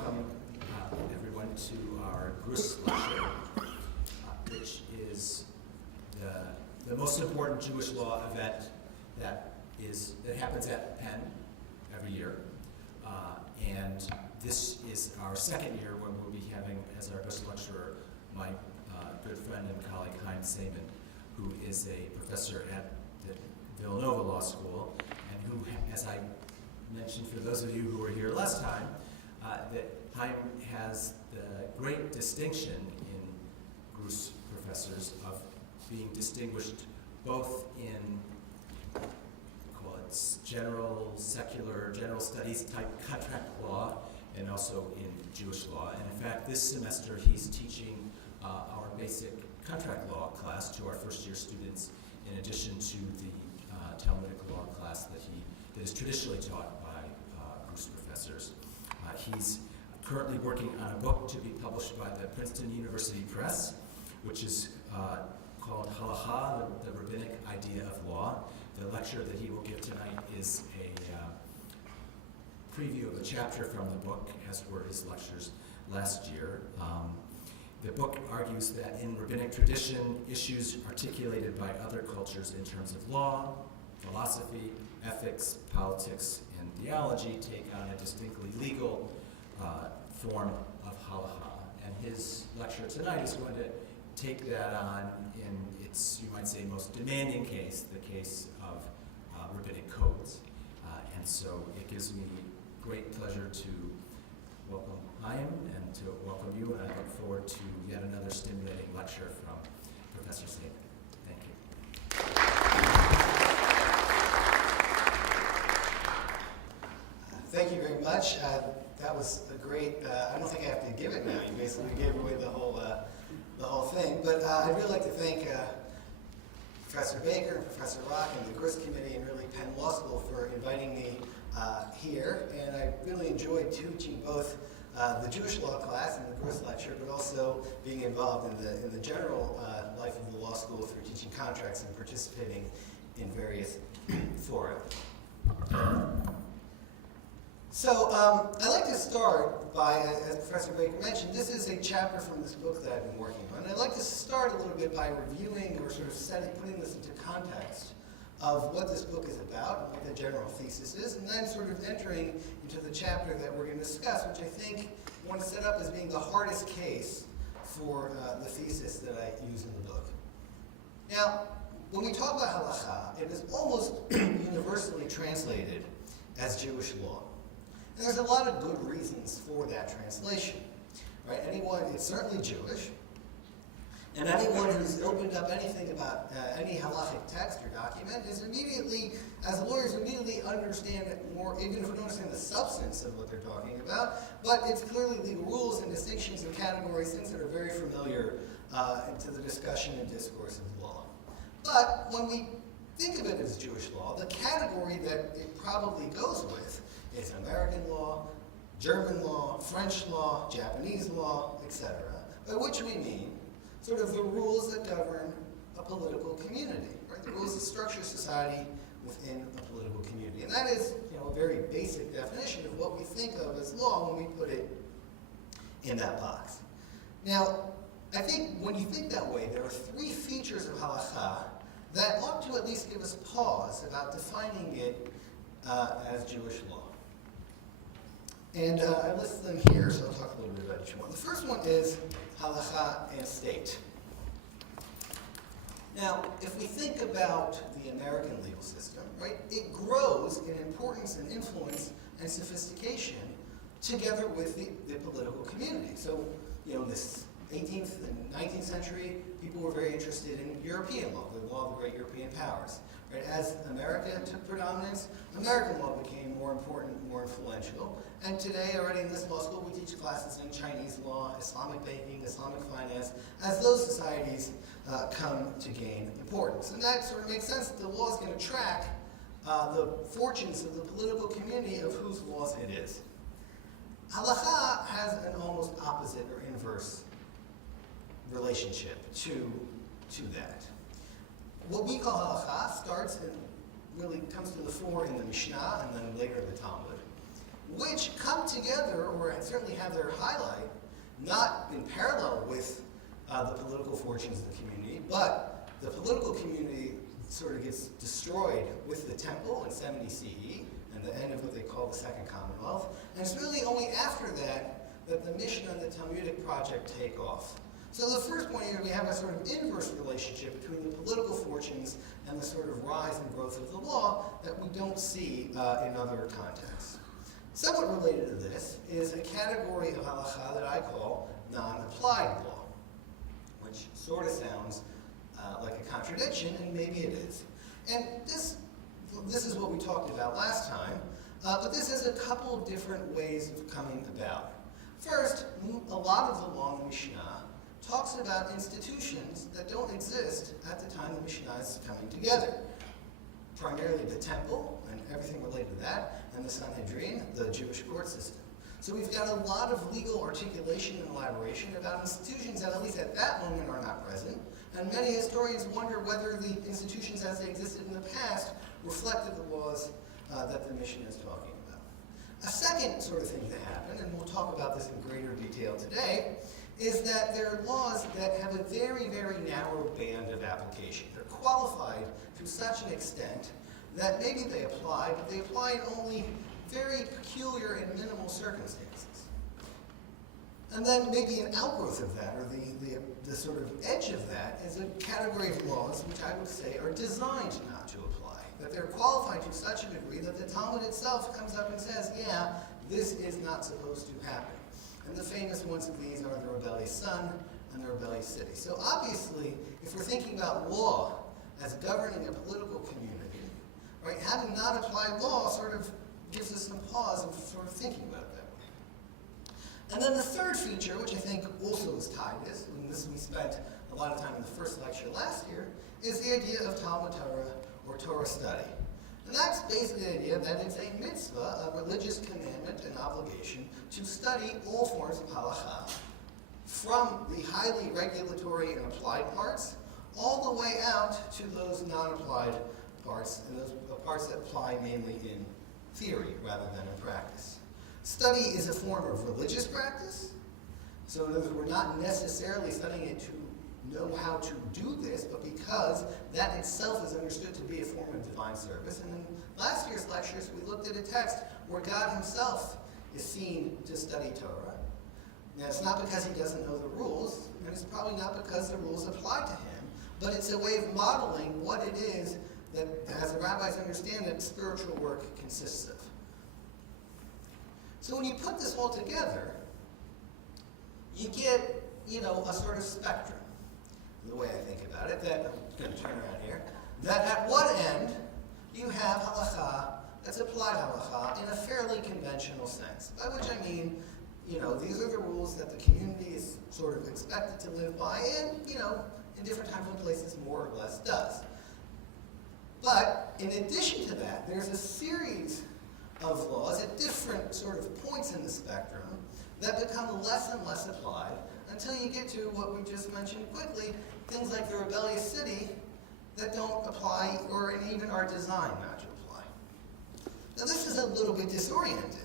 welcome everyone to our Gruss lecture, which is the most important Jewish law event that happens at Penn every year. And this is our second year when we'll be having as our Gruss lecturer my good friend and colleague Chaim Saiman, who is a professor at the Villanova Law School, and who, as I mentioned for those of you who were here last time, that Chaim has the great distinction in Gruss professors of being distinguished both in general, secular, general studies type contract law, and also in Jewish law. And in fact, this semester he's teaching our basic contract law class to our first year students, in addition to the Talmudic law class that is traditionally taught by Gruss professors. He's currently working on a book to be published by the Princeton University Press, which is called Halakha, the Rabbinic Idea of Law. The lecture that he will give tonight is a preview of a chapter from the book, as were his lectures last year. The book argues that in rabbinic tradition, issues articulated by other cultures in terms of law, philosophy, ethics, politics, and theology take on a distinctly legal form of halakha. And his lecture tonight is going to take that on in its, you might say, most demanding case, the case of rabbinic codes. And so it gives me great pleasure to welcome Chaim and to welcome you, and I look forward to yet another stimulating lecture from Professor Saiman. Thank you. Thank you very much. That was a great, I don't think I have to give it now. You basically gave away the whole thing. But I'd really like to thank Professor Baker and Professor Rock and the Gruss Committee and really Penn Law School for inviting me here. And I really enjoyed teaching both the Jewish law class and the Gruss lecture, but also being involved in the general life of the law school through teaching contracts and participating in various fora. So I'd like to start by, as Professor Baker mentioned, this is a chapter from this book that I've been working on. And I'd like to start a little bit by reviewing or sort of putting this into context of what this book is about and what the general thesis is, and then sort of entering into the chapter that we're going to discuss, which I think I want to set up as being the hardest case for the thesis that I use in the book. Now, when we talk about halakha, it is almost universally translated as Jewish law. And there's a lot of good reasons for that translation, right? It's certainly Jewish, and anyone who's opened up anything about any halachic text or document is immediately, as lawyers, immediately understand it more, even if we don't understand the substance of what they're talking about, but it's clearly legal rules and distinctions and categories, things that are very familiar to the discussion and discourse of law. But when we think of it as Jewish law, the category that it probably goes with is American law, German law, French law, Japanese law, etc. By which we mean sort of the rules that govern a political community, right? The rules that structure society within a political community. And that is, a very basic definition of what we think of as law when we put it in that box. Now, I think when you think that way, there are three features of halakha that ought to at least give us pause about defining it as Jewish law. And I list them here, so I'll talk a little bit about each one. The first one is halakha and state. Now, if we think about the American legal system, right, it grows in importance and influence and sophistication together with the political community. So, this 18th and 19th century, people were very interested in European law, the law of the great European powers. Right? As America took predominance, American law became more important, more influential. And today, already in this law school, we teach classes in Chinese law, Islamic banking, Islamic finance, as those societies come to gain importance. And that sort of makes sense that the law is going to track the fortunes of the political community of whose laws it is. Halakha has an almost opposite or inverse relationship to that. What we call halakha starts and really comes to the fore in the Mishnah and then later in the Talmud. which come together, or certainly have their highlight, not in parallel with the political fortunes of the community, but the political community sort of gets destroyed with the temple in 70 CE and the end of what they call the Second Commonwealth. And it's really only after that that the Mishnah and the Talmudic project take off. So the first point here, we have a sort of inverse relationship between the political fortunes and the sort of rise and growth of the law that we don't see in other contexts. Somewhat related to this is a category of halakha that I call non-applied law, which sort of sounds like a contradiction, and maybe it is. And this is what we talked about last time, but this has a couple of different ways of coming about. First, a lot of the law in the Mishnah talks about institutions that don't exist at the time the Mishnah is coming together. Primarily the temple and everything related to that, and the Sanhedrin, the Jewish court system. So we've got a lot of legal articulation and elaboration about institutions that, at least at that moment, are not present. And many historians wonder whether the institutions as they existed in the past reflected the laws that the Mishnah is talking about. A second sort of thing that happened, and we'll talk about this in greater detail today, is that there are laws that have a very, very narrow band of application. They're qualified to such an extent that maybe they apply, but they apply in only very peculiar and minimal circumstances. And then maybe an outgrowth of that, or the sort of edge of that, is a category of laws which I would say are designed not to apply. That they're qualified to such a degree that the Talmud itself comes up and says, yeah, this is not supposed to happen. And the famous ones of these are the rebellious son and the rebellious city. So obviously, if we're thinking about law as governing a political community, right, having not applied law sort of gives us some pause in sort of thinking about it that way. And then the third feature, which I think also is tied to this, and this we spent a lot of time in the first lecture last year, is the idea of Talmud Torah, or Torah study. And that's basically the idea that it's a mitzvah, a religious commandment and obligation, to study all forms of halakha, from the highly regulatory and applied parts, all the way out to those non-applied parts, and those parts that apply mainly in theory rather than in practice. Study is a form of religious practice, so in other words, we're not necessarily studying it to know how to do this, but because that itself is understood to be a form of divine service. And in last year's lectures, we looked at a text where God himself is seen to study Torah. Now, it's not because he doesn't know the rules, and it's probably not because the rules apply to him, but it's a way of modeling what it is that, as the rabbis understand, that spiritual work consists of. So when you put this all together, you get, a sort of spectrum, the way I think about it, that, I'm going to turn around here, that at one end, you have halakha that's applied halakha in a fairly conventional sense, by which I mean, these are the rules that the community is sort of expected to live by, and, in different times and places more or less does. But in addition to that, there's a series of laws at different sort of points in the spectrum that become less and less applied until you get to what we just mentioned quickly, things like the rebellious city that don't apply or even are designed not to apply. Now this is a little bit disorienting.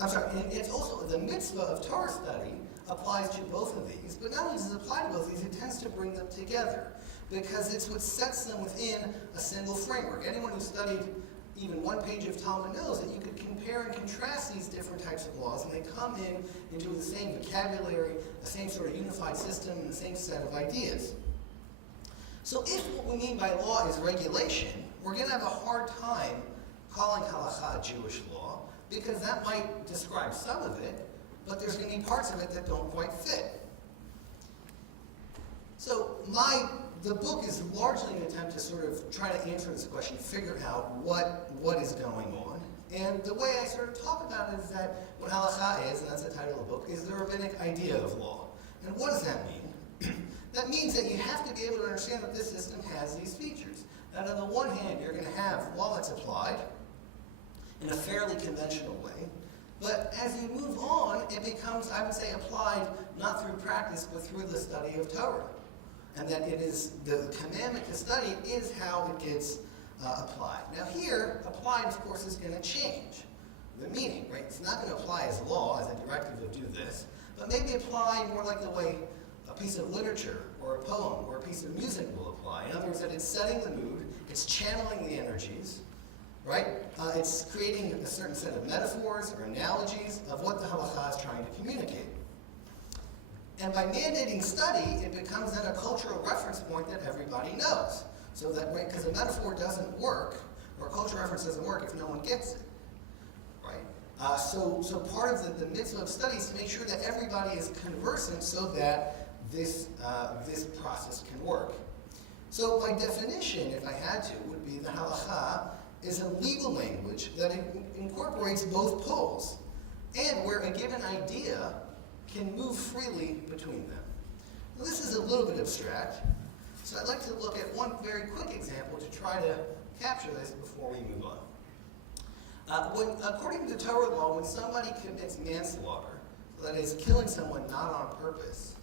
I'm sorry, and it's also the mitzvah of Torah study applies to both of these, but not only does it apply to both of these, it tends to bring them together because it's what sets them within a single framework. Anyone who studied even one page of Talmud knows that you could compare and contrast these different types of laws, and they come into the same vocabulary, the same sort of unified system, and the same set of ideas. So if what we mean by law is regulation, we're going to have a hard time calling halakha Jewish law, because that might describe some of it, but there's going to be parts of it that don't quite fit. So the book is largely an attempt to sort of try to answer this question, figure out what is going on. And the way I sort of talk about it is that what halakha is, and that's the title of the book, is the rabbinic idea of law. And what does that mean? That means that you have to be able to understand that this system has these features. That on the one hand, you're going to have law that's applied in a fairly conventional way, but as you move on, it becomes, I would say, applied not through practice, but through the study of Torah. And that it is, the commandment to study is how it gets applied. Now here, applied, of course, is going to change. the meaning, right? It's not going to apply as law, as a directive of do this, but maybe apply more like the way a piece of literature or a poem or a piece of music will apply. In other words, that it's setting the mood, it's channeling the energies, right? It's creating a certain set of metaphors or analogies of what the halakha is trying to communicate. And by mandating study, it becomes then a cultural reference point that everybody knows. So that, right, because a metaphor doesn't work, or a cultural reference doesn't work if no one gets it, right? So part of the mitzvah of study is to make sure that everybody is conversant so that this process can work. So by definition, if I had to, would be the halakha is a legal language that incorporates both poles, and where a given idea can move freely between them. Now, this is a little bit abstract, so I'd like to look at one very quick example to try to capture this before we move on. According to Torah law, when somebody commits manslaughter, so that is killing someone not on purpose,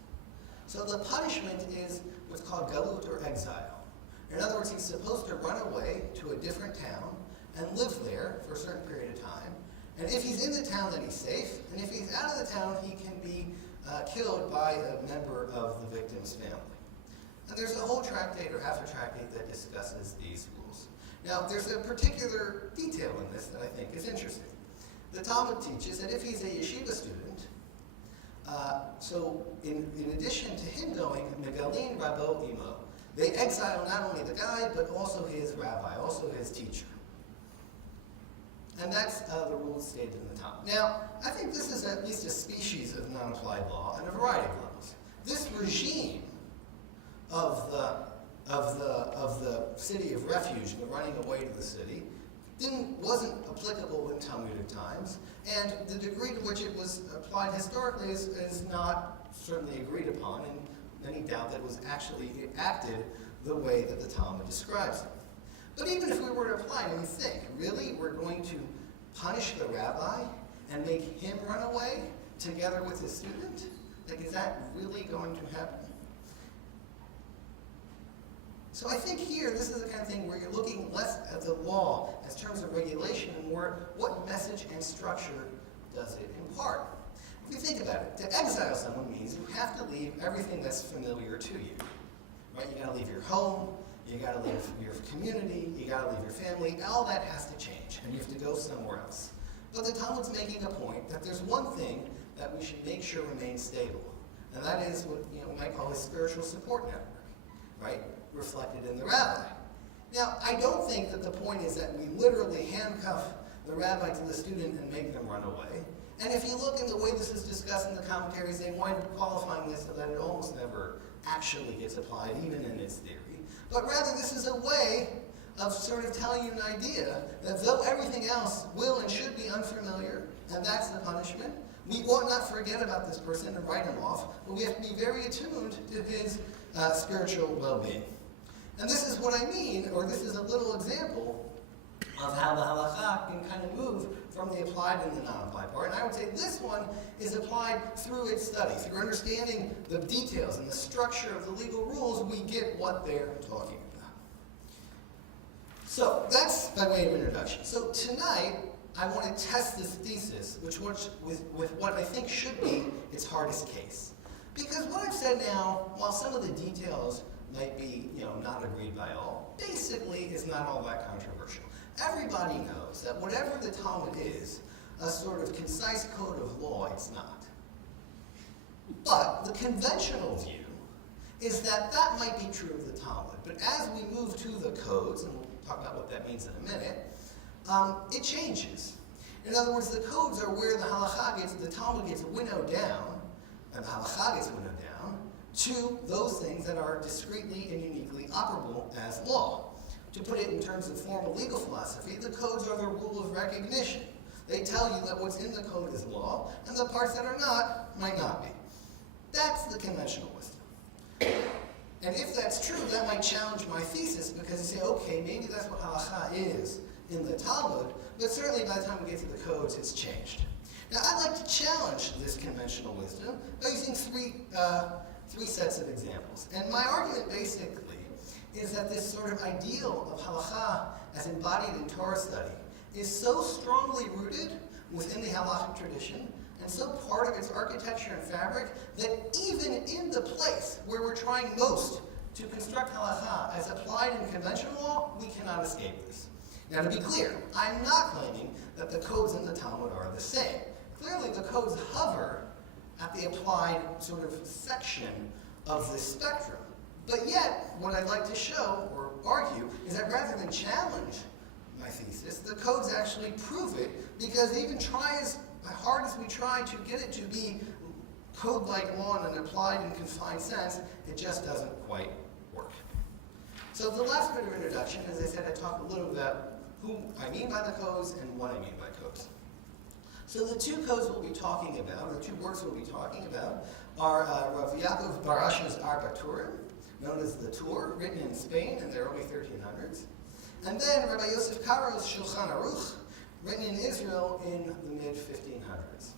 so the punishment is what's called galut or exile. In other words, he's supposed to run away to a different town and live there for a certain period of time. And if he's in the town, then he's safe. And if he's out of the town, he can be killed by a member of the victim's family. And there's a whole tractate or half a tractate that discusses these rules. Now, there's a particular detail in this that I think is interesting. The Talmud teaches that if he's a yeshiva student, so in addition to him going, megalin rabo imo, they exile not only the guy, but also his rabbi, also his teacher. And that's the rules stated in the Talmud. Now, I think this is at least a species of non-applied law on a variety of levels. This regime of the city of refuge, the running away to the city, wasn't applicable in Talmudic times, and the degree to which it was applied historically is not certainly agreed upon, and any doubt that it was actually acted the way that the Talmud describes it. But even if we were to apply it, and we think, really, we're going to punish the rabbi and make him run away together with his student? Like, is that really going to happen? So I think here, this is the kind of thing where you're looking less at the law as terms of regulation and more what message and structure does it impart. If you think about it, to exile someone means you have to leave everything that's familiar to you. Right? You gotta leave your home, you gotta leave your community, you gotta leave your family, all that has to change, and you have to go somewhere else. But the Talmud's making a point that there's one thing that we should make sure remains stable, and that is what we might call a spiritual support network, right? Reflected in the rabbi. Now, I don't think that the point is that we literally handcuff the rabbi to the student and make them run away. And if you look in the way this is discussed in the commentaries, they wind up qualifying this so that it almost never actually gets applied, even in its theory. But rather, this is a way of sort of telling you an idea that though everything else will and should be unfamiliar, and that's the punishment, we ought not forget about this person and write him off, but we have to be very attuned to his spiritual well-being. And this is what I mean, or this is a little example of how the halakha can kind of move from the applied and the non-applied part. And I would say this one is applied through its study. Through understanding the details and the structure of the legal rules, we get what they're talking about. So that's by way of introduction. So tonight, I want to test this thesis, with what I think should be its hardest case. Because what I've said now, while some of the details might be, not agreed by all, basically is not all that controversial. Everybody knows that whatever the Talmud is, a sort of concise code of law, it's not. But the conventional view is that that might be true of the Talmud. But as we move to the codes, and we'll talk about what that means in a minute, it changes. In other words, the codes are where the Talmud gets winnowed down, and the halakha gets winnowed down, to those things that are discreetly and uniquely operable as law. To put it in terms of formal legal philosophy, the codes are the rule of recognition. They tell you that what's in the code is law, and the parts that are not might not be. That's the conventional wisdom. And if that's true, that might challenge my thesis, because you say, okay, maybe that's what halakha is in the Talmud, but certainly by the time we get to the codes, it's changed. Now, I'd like to challenge this conventional wisdom by using three sets of examples. And my argument basically is that this sort of ideal of halakha as embodied in Torah study is so strongly rooted within the Halakhic tradition, and so part of its architecture and fabric that even in the place where we're trying most to construct halakha as applied in conventional law, we cannot escape this. Now, to be clear, I'm not claiming that the codes in the Talmud are the same. Clearly, the codes hover at the applied sort of section of this spectrum. But yet, what I'd like to show or argue is that rather than challenge my thesis, the codes actually prove it, because even try as hard as we try to get it to be code-like law in an applied and confined sense, it just doesn't quite work. So the last bit of introduction, as I said, I talked a little about who I mean by the codes and what I mean by codes. So the two codes we'll be talking about, or the two works we'll be talking about, are Rav Yaakov Barash's Arba Turim, known as the Torah, written in Spain in the early 1300s, and then Rabbi Yosef Karo's Shulchan Aruch, written in Israel in the mid-1500s.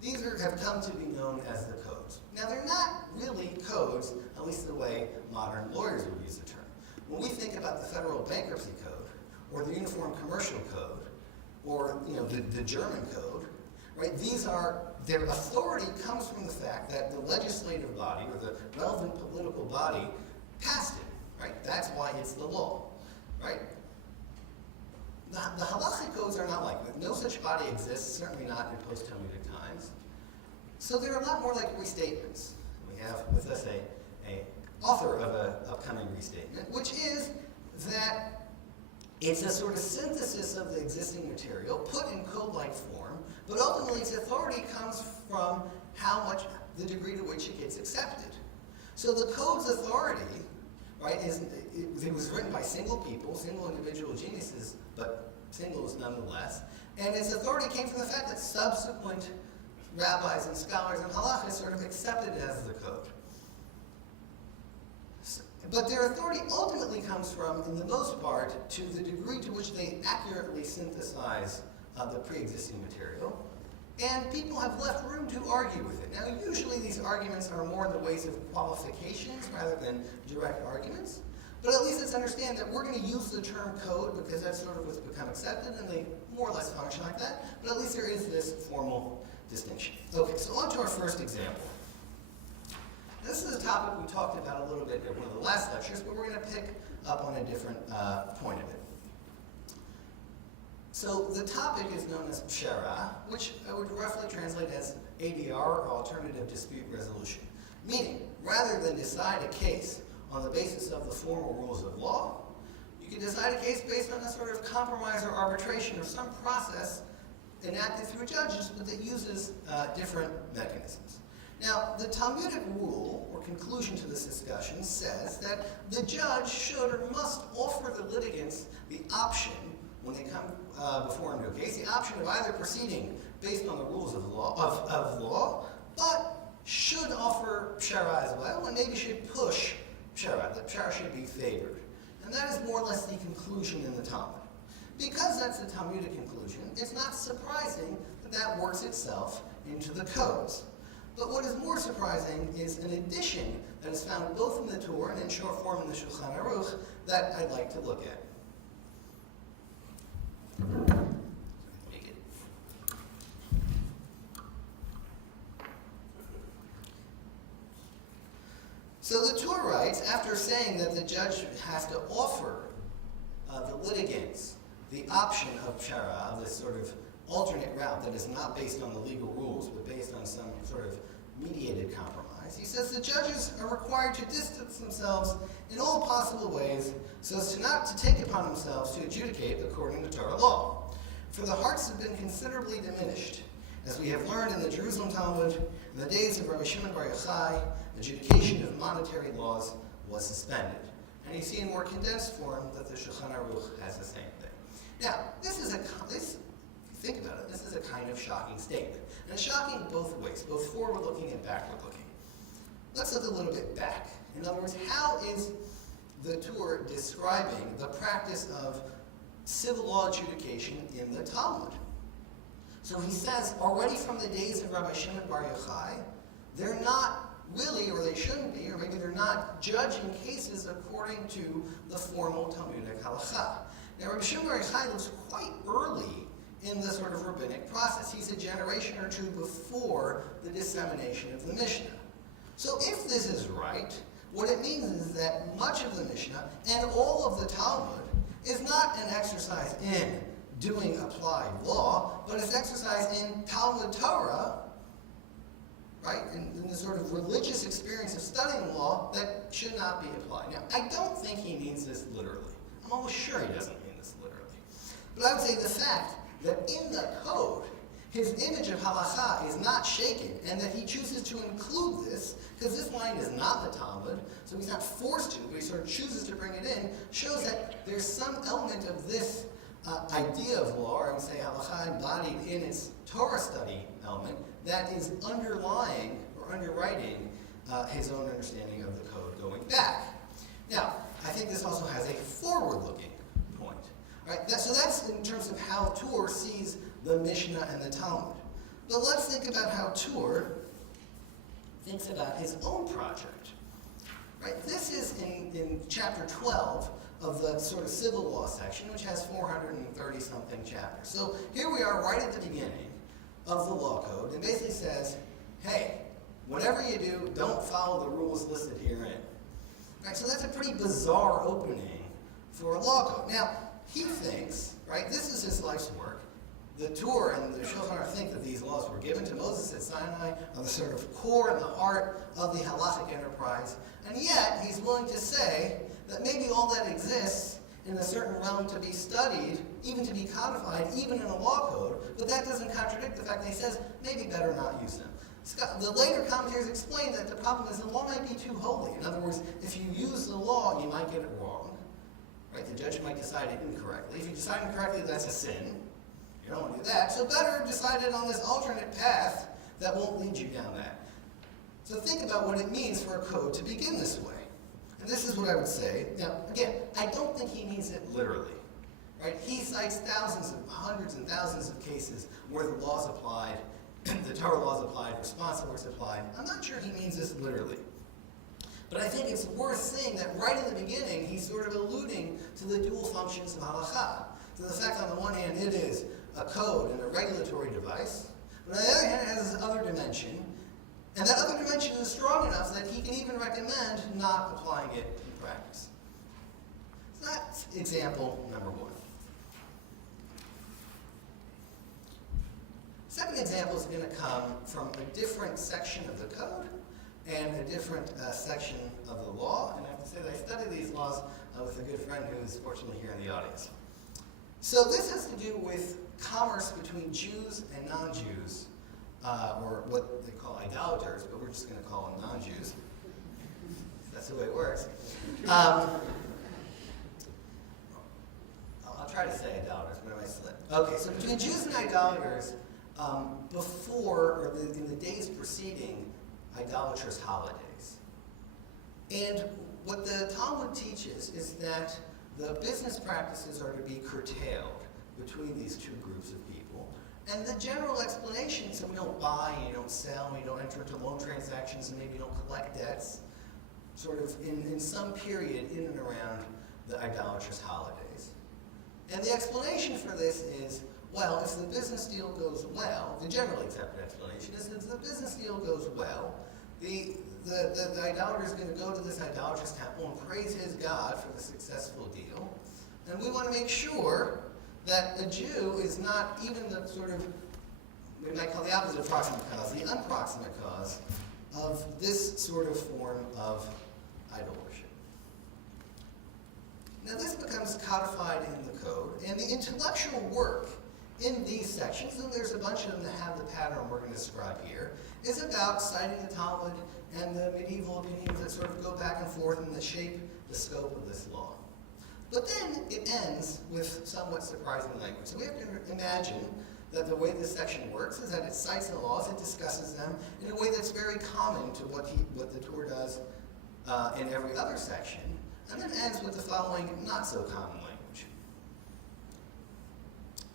These have come to be known as the codes. Now, they're not really codes, at least the way modern lawyers would use the term. When we think about the Federal Bankruptcy Code, or the Uniform Commercial Code, or the German Code, right? Their authority comes from the fact that the legislative body, or the relevant political body, passed it, right? That's why it's the law, right? The Halakhic codes are not like that. No such body exists, certainly not in post-Talmudic times. So they're a lot more like restatements. We have with us a author of an upcoming restatement, which is that it's a sort of synthesis of the existing material, put in code-like form, but ultimately its authority comes from the degree to which it gets accepted. So the code's authority, right, it was written by single people, single individual geniuses, but singles nonetheless, and its authority came from the fact that subsequent rabbis and scholars and halachas sort of accepted it as the code. But their authority ultimately comes from, in the most part, to the degree to which they accurately synthesize the pre-existing material, and people have left room to argue with it. Now, usually these arguments are more in the ways of qualifications rather than direct arguments, but at least let's understand that we're going to use the term code because that's sort of what's become accepted, and they more or less function like that, but at least there is this formal distinction. Okay, so on to our first example. This is a topic we talked about a little bit in one of the last lectures, but we're going to pick up on a different point of it. So the topic is known as pshara, which I would roughly translate as ADR, or alternative dispute resolution. Meaning, rather than decide a case on the basis of the formal rules of law, you can decide a case based on a sort of compromise or arbitration or some process enacted through judges, but that uses different mechanisms. Now, the Talmudic rule, or conclusion to this discussion, says that the judge should or must offer the litigants the option, when they come before him to a case, the option of either proceeding based on the rules of law, but should offer pshara as well, and maybe should push pshara, that pshara should be favored. And that is more or less the conclusion in the Talmud. Because that's the Talmudic conclusion, it's not surprising that that works itself into the codes. But what is more surprising is an addition that is found both in the Torah and in short form in the Shulchan Aruch that I'd like to look at. So the Torah writes, after saying that the judge has to offer the litigants the option of pshara, of this sort of alternate route that is not based on the legal rules, but based on some sort of mediated compromise, he says the judges are required to distance themselves in all possible ways so as not to take upon themselves to adjudicate according to Torah law. For the hearts have been considerably diminished. As we have learned in the Jerusalem Talmud, in the days of Rabbi Shimon Bar Yochai, adjudication of monetary laws was suspended. And you see in more condensed form that the Shulchan Aruch has the same thing. Now, if you think about it, this is a kind of shocking statement. And it's shocking both ways, both forward-looking and backward-looking. Let's look a little bit back. In other words, how is the Torah describing the practice of civil law adjudication in the Talmud? So he says, already from the days of Rabbi Shimon Bar Yochai, they're not really, or they shouldn't be, or maybe they're not judging cases according to the formal Talmudic halakha. Now, Rabbi Shimon Bar Yochai lives quite early in the sort of rabbinic process. He's a generation or two before the dissemination of the Mishnah. So if this is right, what it means is that much of the Mishnah and all of the Talmud is not an exercise in doing applied law, but it's exercise in Talmud Torah, right, in the sort of religious experience of studying law that should not be applied. Now, I don't think he means this literally. I'm almost sure he doesn't mean this literally. But I would say the fact that in the code, his image of halakha is not shaken, and that he chooses to include this, because this line is not the Talmud, so he's not forced to, but he sort of chooses to bring it in, shows that there's some element of this idea of law, or I would say halakha embodied in its Torah study element, that is underlying or underwriting his own understanding of the code going back. Now, I think this also has a forward-looking point. Right? So that's in terms of how Tur sees the Mishnah and the Talmud. But let's think about how Tur thinks about his own project. Right? This is in chapter 12 of the sort of civil law section, which has 430-something chapters. So here we are right at the beginning of the law code, and basically says, hey, whatever you do, don't follow the rules listed herein. Right? So that's a pretty bizarre opening for a law code. Now, he thinks, right, this is his life's work. The Torah and the Shulchan Aruch think that these laws were given to Moses at Sinai, are the sort of core and the heart of the halachic enterprise. And yet, he's willing to say that maybe all that exists in a certain realm to be studied, even to be codified, even in a law code, but that doesn't contradict the fact that he says maybe better not use them. The later commentators explain that the problem is the law might be too holy. In other words, if you use the law, you might get it wrong. Right? The judge might decide it incorrectly. If you decide incorrectly, that's a sin. You don't want to do that. So better decide it on this alternate path that won't lead you down that. So think about what it means for a code to begin this way. And this is what I would say. Now, again, I don't think he means it literally. Right? He cites hundreds and thousands of cases where the law's applied, the Torah law's applied, response to where it's applied. I'm not sure he means this literally. But I think it's worth saying that right in the beginning, he's sort of alluding to the dual functions of halakha. So the fact on the one hand, it is a code and a regulatory device, but on the other hand, it has this other dimension, and that other dimension is strong enough that he can even recommend not applying it in practice. So that's example number one. Second example is going to come from a different section of the code and a different section of the law. And I have to say that I studied these laws with a good friend who is fortunately here in the audience. So this has to do with commerce between Jews and non-Jews, or what they call idolaters, but we're just going to call them non-Jews. That's the way it works. I'll try to say idolaters, but I might slip. Okay, so between Jews and idolaters, in the days preceding idolatrous holidays. And what the Talmud teaches is that the business practices are to be curtailed between these two groups of people. And the general explanation, so we don't buy, you don't sell, you don't enter into loan transactions, and maybe you don't collect debts, sort of in some period in and around the idolatrous holidays. And the explanation for this is, well, if the business deal goes well, the generally accepted explanation is if the business deal goes well, the idolater is going to go to this idolatrous temple and praise his God for the successful deal. And we want to make sure that a Jew is not even the sort of, we might call the opposite of proximate cause, the unproximate cause of this sort of form of idol worship. Now this becomes codified in the code, and the intellectual work in these sections, and there's a bunch of them that have the pattern we're going to describe here, is about citing the Talmud and the medieval opinions that sort of go back and forth and that shape the scope of this law. But then it ends with somewhat surprising language. So we have to imagine that the way this section works is that it cites the laws, it discusses them in a way that's very common to what the Torah does in every other section, and then ends with the following not so common language.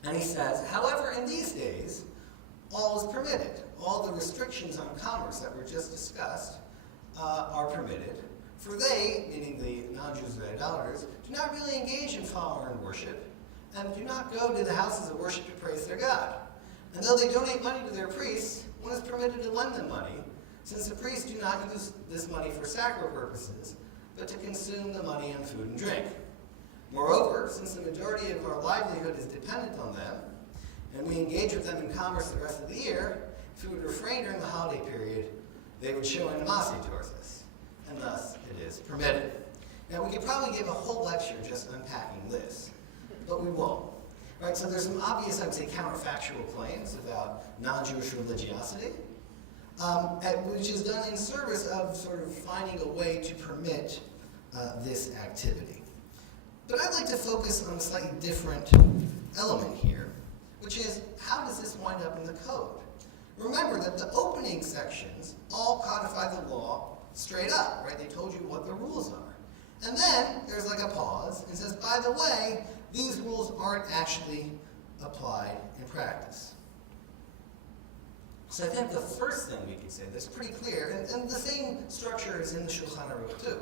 And he says, however, in these days, all is permitted. All the restrictions on commerce that were just discussed are permitted. For they, meaning the non-Jews and idolaters, do not really engage in foreign worship, and do not go to the houses of worship to praise their God. And though they donate money to their priests, one is permitted to lend them money, since the priests do not use this money for sacral purposes, but to consume the money on food and drink. Moreover, since the majority of our livelihood is dependent on them, and we engage with them in commerce the rest of the year, if we would refrain during the holiday period, they would show animosity towards us, and thus it is permitted. Now, we could probably give a whole lecture just unpacking this, but we won't. Right, so there's some obvious, I would say, counterfactual claims about non-Jewish religiosity, which is done in service of sort of finding a way to permit this activity. But I'd like to focus on a slightly different element here, which is, how does this wind up in the code? Remember that the opening sections all codify the law straight up, right? They told you what the rules are. And then there's like a pause and says, by the way, these rules aren't actually applied in practice. So I think the first thing we can say that's pretty clear, and the same structure is in the Shulchan Aruch too.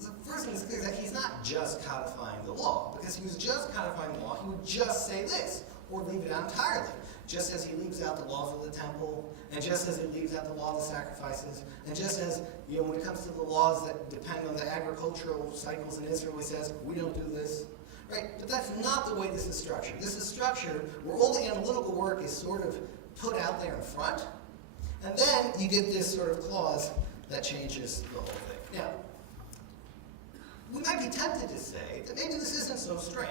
The first thing is clear that he's not just codifying the law, because if he was just codifying the law, he would just say this, or leave it out entirely. Just as he leaves out the laws of the temple, and just as he leaves out the law of the sacrifices, and just as, when it comes to the laws that depend on the agricultural cycles in Israel, he says, we don't do this. Right? But that's not the way this is structured. This is structured where all the analytical work is sort of put out there in front, and then you get this sort of clause that changes the whole thing. Now, we might be tempted to say that maybe this isn't so strange.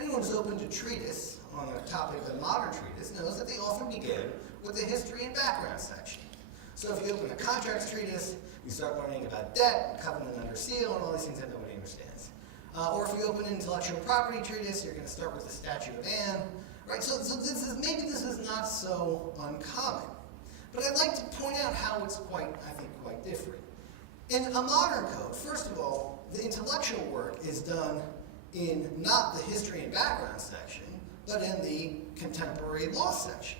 Anyone who's open to treatise on a topic, a modern treatise, knows that they often begin with the history and background section. So if you open a contracts treatise, you start learning about debt, covenant under seal, and all these things that nobody understands. Or if you open an intellectual property treatise, you're going to start with the Statute of Anne, right? So maybe this is not so uncommon. But I'd like to point out how it's quite different. In a modern code, first of all, the intellectual work is done in not the history and background section, but in the contemporary law section.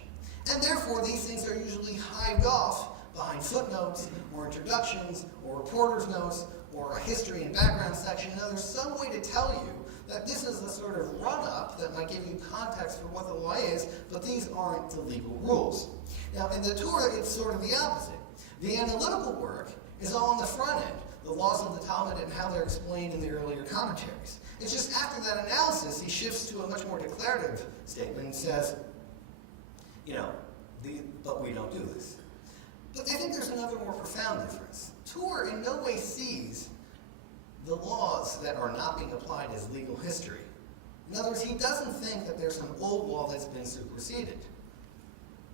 And therefore, these things are usually hived off behind footnotes, or introductions, or reporter's notes, or a history and background section. Now, there's some way to tell you that this is the sort of run-up that might give you context for what the law is, but these aren't the legal rules. Now, in the Torah, it's sort of the opposite. The analytical work is all on the front end, the laws of the Talmud and how they're explained in the earlier commentaries. It's just after that analysis, he shifts to a much more declarative statement and says, but we don't do this. But I think there's another more profound difference. Torah in no way sees the laws that are not being applied as legal history. In other words, he doesn't think that there's some old law that's been superseded.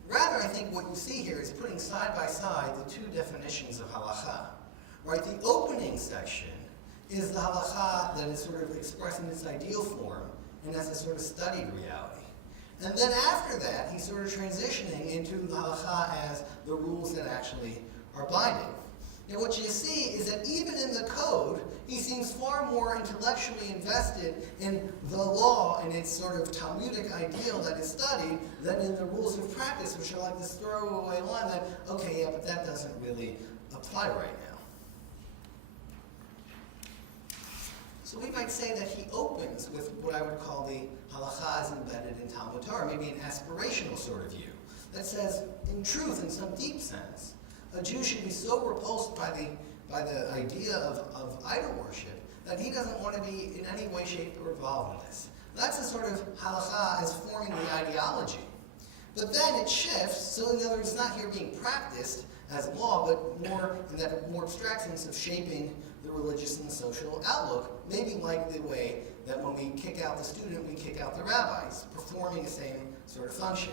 Rather, I think what you see here is putting side by side the two definitions of halakha. Right? The opening section is the halakha that is sort of expressed in its ideal form and as a sort of studied reality. And then after that, he's sort of transitioning into the halakha as the rules that actually are binding. And what you see is that even in the code, he seems far more intellectually invested in the law and its sort of Talmudic ideal that is studied than in the rules of practice, which are like this throwaway line that, okay, yeah, but that doesn't really apply right now. So we might say that he opens with what I would call the halakha is embedded in Talmud Torah, maybe an aspirational sort of view that says, in truth, in some deep sense, a Jew should be so repulsed by the idea of idol worship that he doesn't want to be in any way, shape, or involved in this. That's a sort of halakha as forming the ideology. But then it shifts, so in other words, it's not here being practiced as law, but more in that more abstract sense of shaping the religious and social outlook, maybe like the way that when we kick out the student, we kick out the rabbis, performing the same sort of function.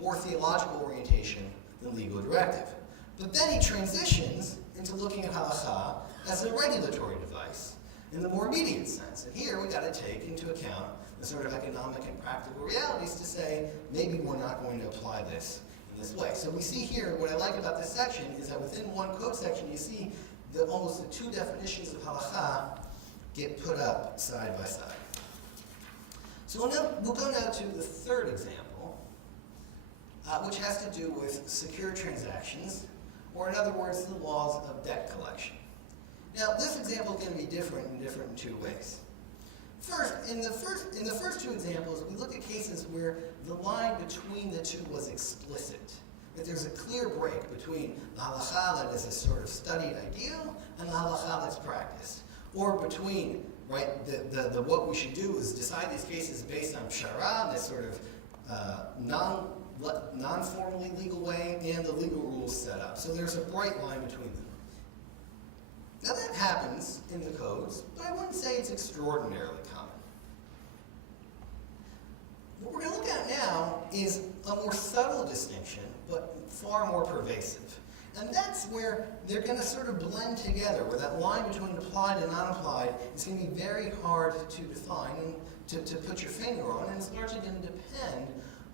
More theological orientation than legal directive. But then he transitions into looking at halakha as a regulatory device in the more immediate sense. And here we got to take into account the sort of economic and practical realities to say, maybe we're not going to apply this in this way. So we see here, what I like about this section is that within one code section, you see almost the two definitions of halakha get put up side by side. So we'll go now to the third example, which has to do with secure transactions, or in other words, the laws of debt collection. Now, this example is going to be different in two ways. First, in the first two examples, we looked at cases where the line between the two was explicit. That there's a clear break between the halakha that is a sort of studied ideal and the halakha that's practiced. Or between, right, the what we should do is decide these cases based on pshara, this sort of non-formally legal way, and the legal rules set up. So there's a bright line between them. Now that happens in the codes, but I wouldn't say it's extraordinarily common. What we're going to look at now is a more subtle distinction, but far more pervasive. And that's where they're going to sort of blend together, where that line between applied and non-applied is going to be very hard to define and to put your finger on, and it's largely going to depend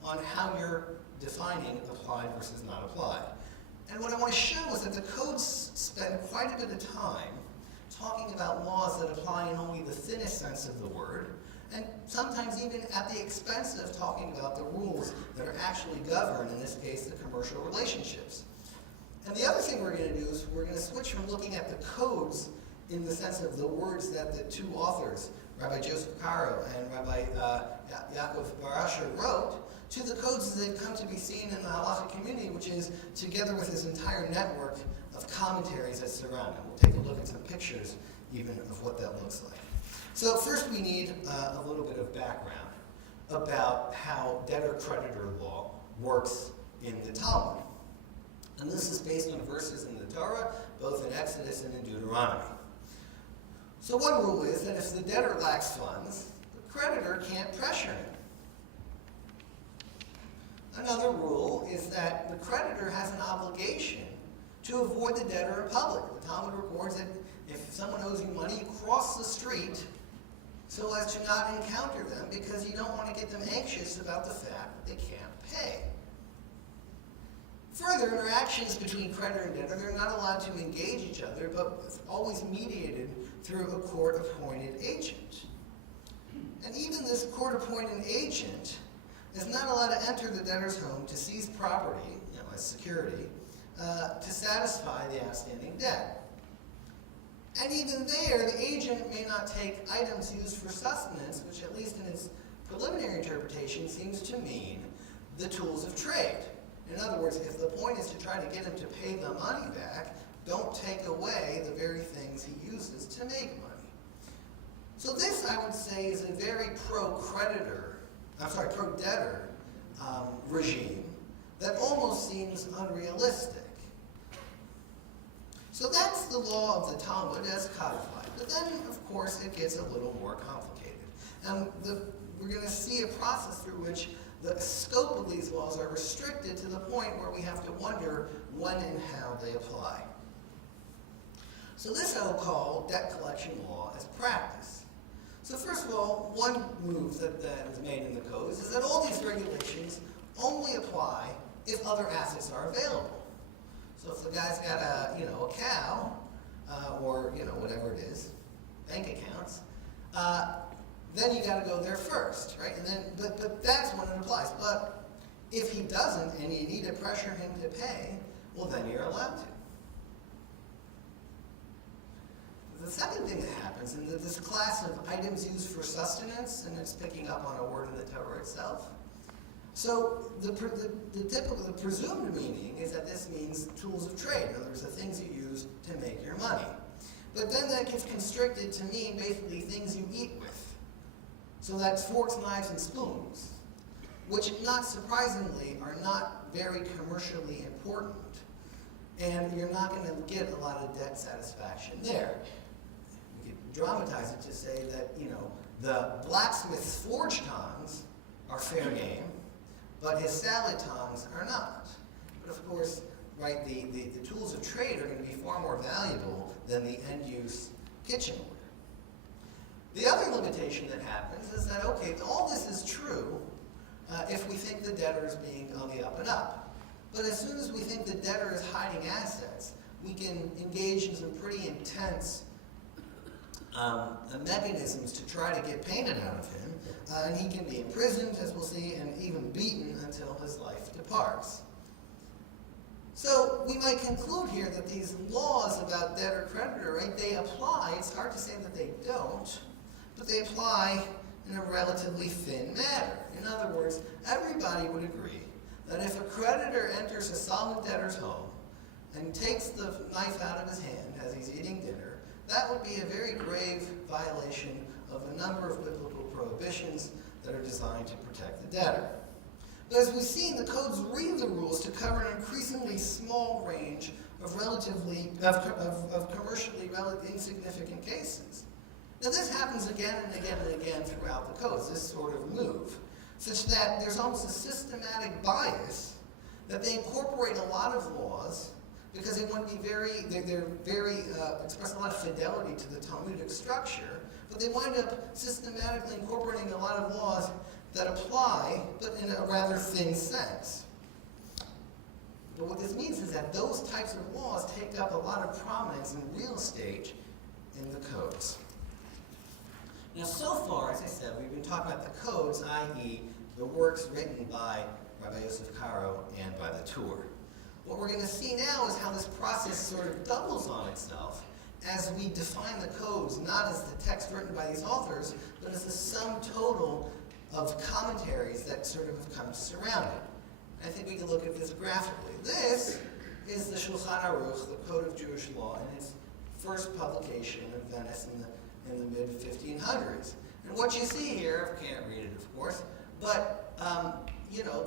on how you're defining applied versus not applied. And what I want to show is that the codes spend quite a bit of time talking about laws that apply in only the thinnest sense of the word, and sometimes even at the expense of talking about the rules that are actually governed, in this case, the commercial relationships. And the other thing we're going to do is we're going to switch from looking at the codes in the sense of the words that the two authors, Rabbi Joseph Caro and Rabbi Yaakov Barasher, wrote, to the codes as they've come to be seen in the Halakhic community, which is together with this entire network of commentaries that surround it. We'll take a look at some pictures even of what that looks like. So first we need a little bit of background about how debtor-creditor law works in the Talmud. And this is based on verses in the Torah, both in Exodus and in Deuteronomy. So one rule is that if the debtor lacks funds, the creditor can't pressure him. Another rule is that the creditor has an obligation to avoid the debtor in public. The Talmud records that if someone owes you money, you cross the street so as to not encounter them because you don't want to get them anxious about the fact that they can't pay. Further, interactions between creditor and debtor, they're not allowed to engage each other, but it's always mediated through a court-appointed agent. And even this court-appointed agent is not allowed to enter the debtor's home to seize property, as security, to satisfy the outstanding debt. And even there, the agent may not take items used for sustenance, which at least in its preliminary interpretation seems to mean the tools of trade. In other words, if the point is to try to get him to pay the money back, don't take away the very things he uses to make money. So this, I would say, is a very pro-debtor regime that almost seems unrealistic. So that's the law of the Talmud as codified. But then, of course, it gets a little more complicated. And we're going to see a process through which the scope of these laws are restricted to the point where we have to wonder when and how they apply. So this I will call debt collection law as practice. So first of all, one move that is made in the codes is that all these regulations only apply if other assets are available. So if the guy's got a cow, or whatever it is, bank accounts, then you got to go there first, right? And then, but that's when it applies. But if he doesn't, and you need to pressure him to pay, well, then you're allowed to. The second thing that happens in this class of items used for sustenance, and it's picking up on a word in the Torah itself. So the presumed meaning is that this means tools of trade. In other words, the things you use to make your money. But then that gets constricted to mean basically things you eat with. So that's forks, knives, and spoons, which not surprisingly are not very commercially important. And you're not going to get a lot of debt satisfaction there. You could dramatize it to say that, the blacksmith's forge tongs are fair game, but his salad tongs are not. But of course, right, the tools of trade are going to be far more valuable than the end-use kitchenware. The other limitation that happens is that, okay, all this is true if we think the debtor is being on the up and up. But as soon as we think the debtor is hiding assets, we can engage in some pretty intense mechanisms to try to get payment out of him. And he can be imprisoned, as we'll see, and even beaten until his life departs. So we might conclude here that these laws about debtor-creditor, right, they apply. It's hard to say that they don't. but they apply in a relatively thin manner. In other words, everybody would agree that if a creditor enters a solvent debtor's home and takes the knife out of his hand as he's eating dinner, that would be a very grave violation of a number of biblical prohibitions that are designed to protect the debtor. But as we've seen, the codes read the rules to cover an increasingly small range of commercially insignificant cases. Now this happens again and again and again throughout the codes, this sort of move, such that there's almost a systematic bias that they incorporate a lot of laws because they want to be express a lot of fidelity to the Talmudic structure, but they wind up systematically incorporating a lot of laws that apply, but in a rather thin sense. But what this means is that those types of laws take up a lot of prominence and real estate in the codes. Now, so far, as I said, we've been talking about the codes, i.e., the works written by Rabbi Yosef Karo and by the Torah. What we're going to see now is how this process sort of doubles on itself as we define the codes, not as the text written by these authors, but as the sum total of commentaries that sort of have come to surround it. I think we can look at this graphically. This is the Shulchan Aruch, the Code of Jewish Law, in its first publication in Venice in the mid-1500s. And what you see here, I can't read it, of course, but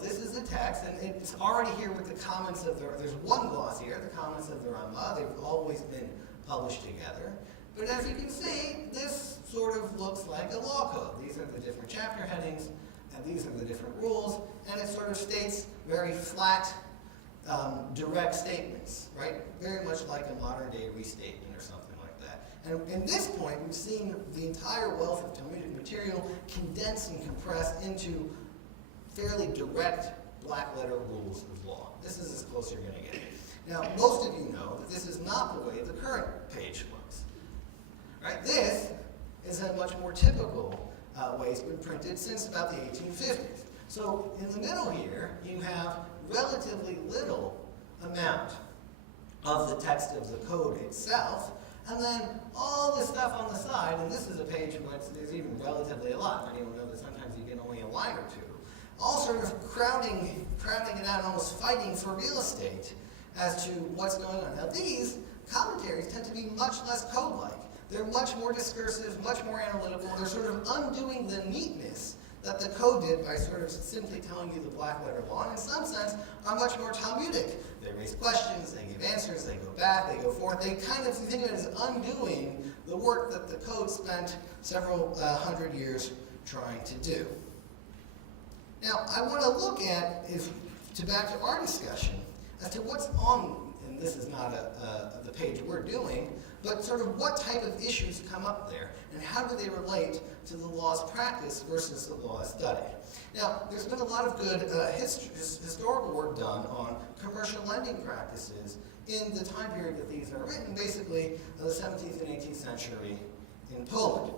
this is the text, and it's already here with the comments of there's one gloss here, the comments of the Ramah. They've always been published together. But as you can see, this sort of looks like a law code. These are the different chapter headings, and these are the different rules, and it sort of states very flat, direct statements, right? Very much like a modern-day restatement or something like that. And in this point, we've seen the entire wealth of Talmudic material condensed and compressed into fairly direct black-letter rules of law. This is as close as you're going to get. Now, most of you know that this is not the way the current page looks. Right? This is a much more typical way it's been printed since about the 1850s. So in the middle here, you have relatively little amount of the text of the code itself, and then all this stuff on the side, and this is a page where there's even relatively a lot. Many will know that sometimes you get only a line or two. All sort of crowding it out, almost fighting for real estate as to what's going on. Now these commentaries tend to be much less code-like. They're much more discursive, much more analytical. They're sort of undoing the neatness that the code did by sort of simply telling you the black letter law, and in some sense are much more Talmudic. They raise questions, they give answers, they go back, they go forth. They kind of think of it as undoing the work that the code spent several hundred years trying to do. Now, I want to look at, back to our discussion, as to what's on, and this is not the page we're doing, but sort of what type of issues come up there, and how do they relate to the law's practice versus the law's study. Now, there's been a lot of good historical work done on commercial lending practices in the time period that these are written, basically the 17th and 18th century in Poland.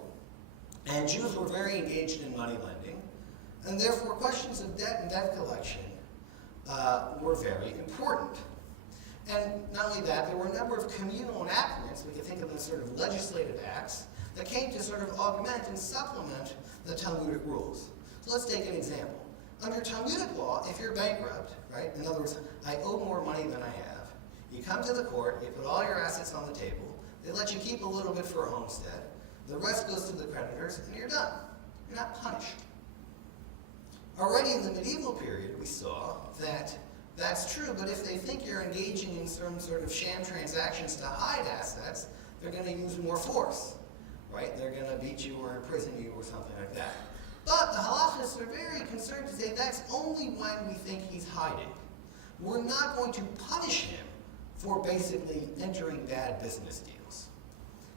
And Jews were very engaged in money lending, and therefore questions of debt and debt collection were very important. And not only that, there were a number of communal enactments, we can think of them as sort of legislative acts, that came to sort of augment and supplement the Talmudic rules. So let's take an example. Under Talmudic law, if you're bankrupt, right, in other words, I owe more money than I have, you come to the court, you put all your assets on the table, they let you keep a little bit for a homestead, the rest goes to the creditors, and you're done. You're not punished. Already in the medieval period, we saw that that's true, but if they think you're engaging in some sort of sham transactions to hide assets, they're going to use more force, right? They're going to beat you or imprison you or something like that. But the halachists are very concerned to say that's only when we think he's hiding. We're not going to punish him for basically entering bad business deals.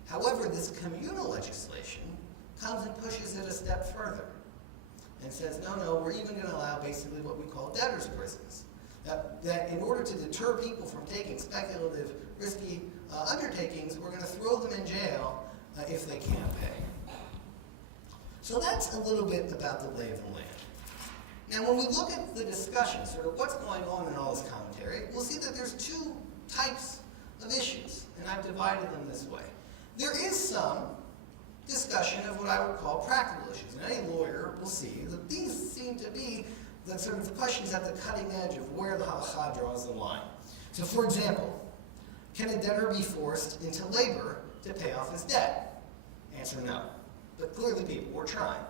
However, this communal legislation comes and pushes it a step further and says, no, we're even going to allow basically what we call debtors' prisons. That in order to deter people from taking speculative, risky undertakings, we're going to throw them in jail if they can't pay. So that's a little bit about the lay of the land. Now, when we look at the discussion, sort of what's going on in all this commentary, we'll see that there's two types of issues, and I've divided them this way. There is some discussion discussion of what I would call practical issues. And any lawyer will see that these seem to be the sort of questions at the cutting edge of where the halakha draws the line. So for example, can a debtor be forced into labor to pay off his debt? Answer, no. But clearly people were trying.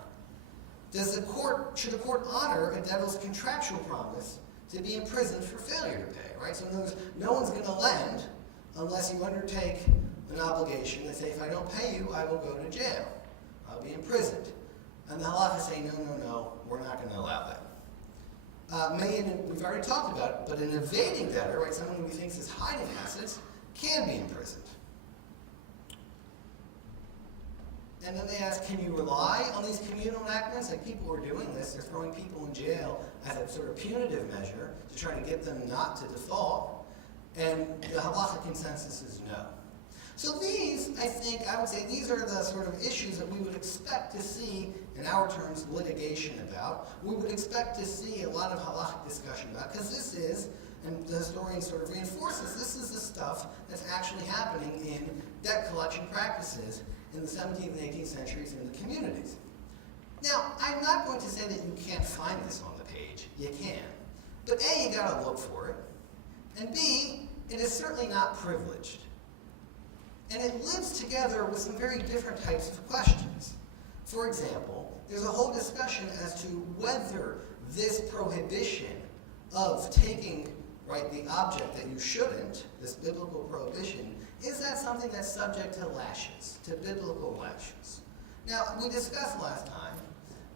Should the court honor a debtor's contractual promise to be imprisoned for failure to pay, right? So in other words, no one's going to lend unless you undertake an obligation that say, if I don't pay you, I will go to jail. I'll be imprisoned. And the halakha say, no, we're not going to allow that. We've already talked about it, but an evading debtor, right, someone who thinks is hiding assets, can be imprisoned. And then they ask, can you rely on these communal enactments? Like people are doing this, they're throwing people in jail as a sort of punitive measure to try to get them not to default. And the halakha consensus is no. So these, I would say, these are the sort of issues that we would expect to see, in our terms, litigation about. We would expect to see a lot of halakhic discussion about, because this is, and the historian sort of reinforces, this is the stuff that's actually happening in debt collection practices in the 17th and 18th centuries in the communities. Now, I'm not going to say that you can't find this on the page. You can. But A, you gotta look for it. And B, it is certainly not privileged. And it lives together with some very different types of questions. For example, there's a whole discussion as to whether this prohibition of taking, right, the object that you shouldn't, this biblical prohibition, is that something that's subject to lashes, to biblical lashes? Now, we discussed last time,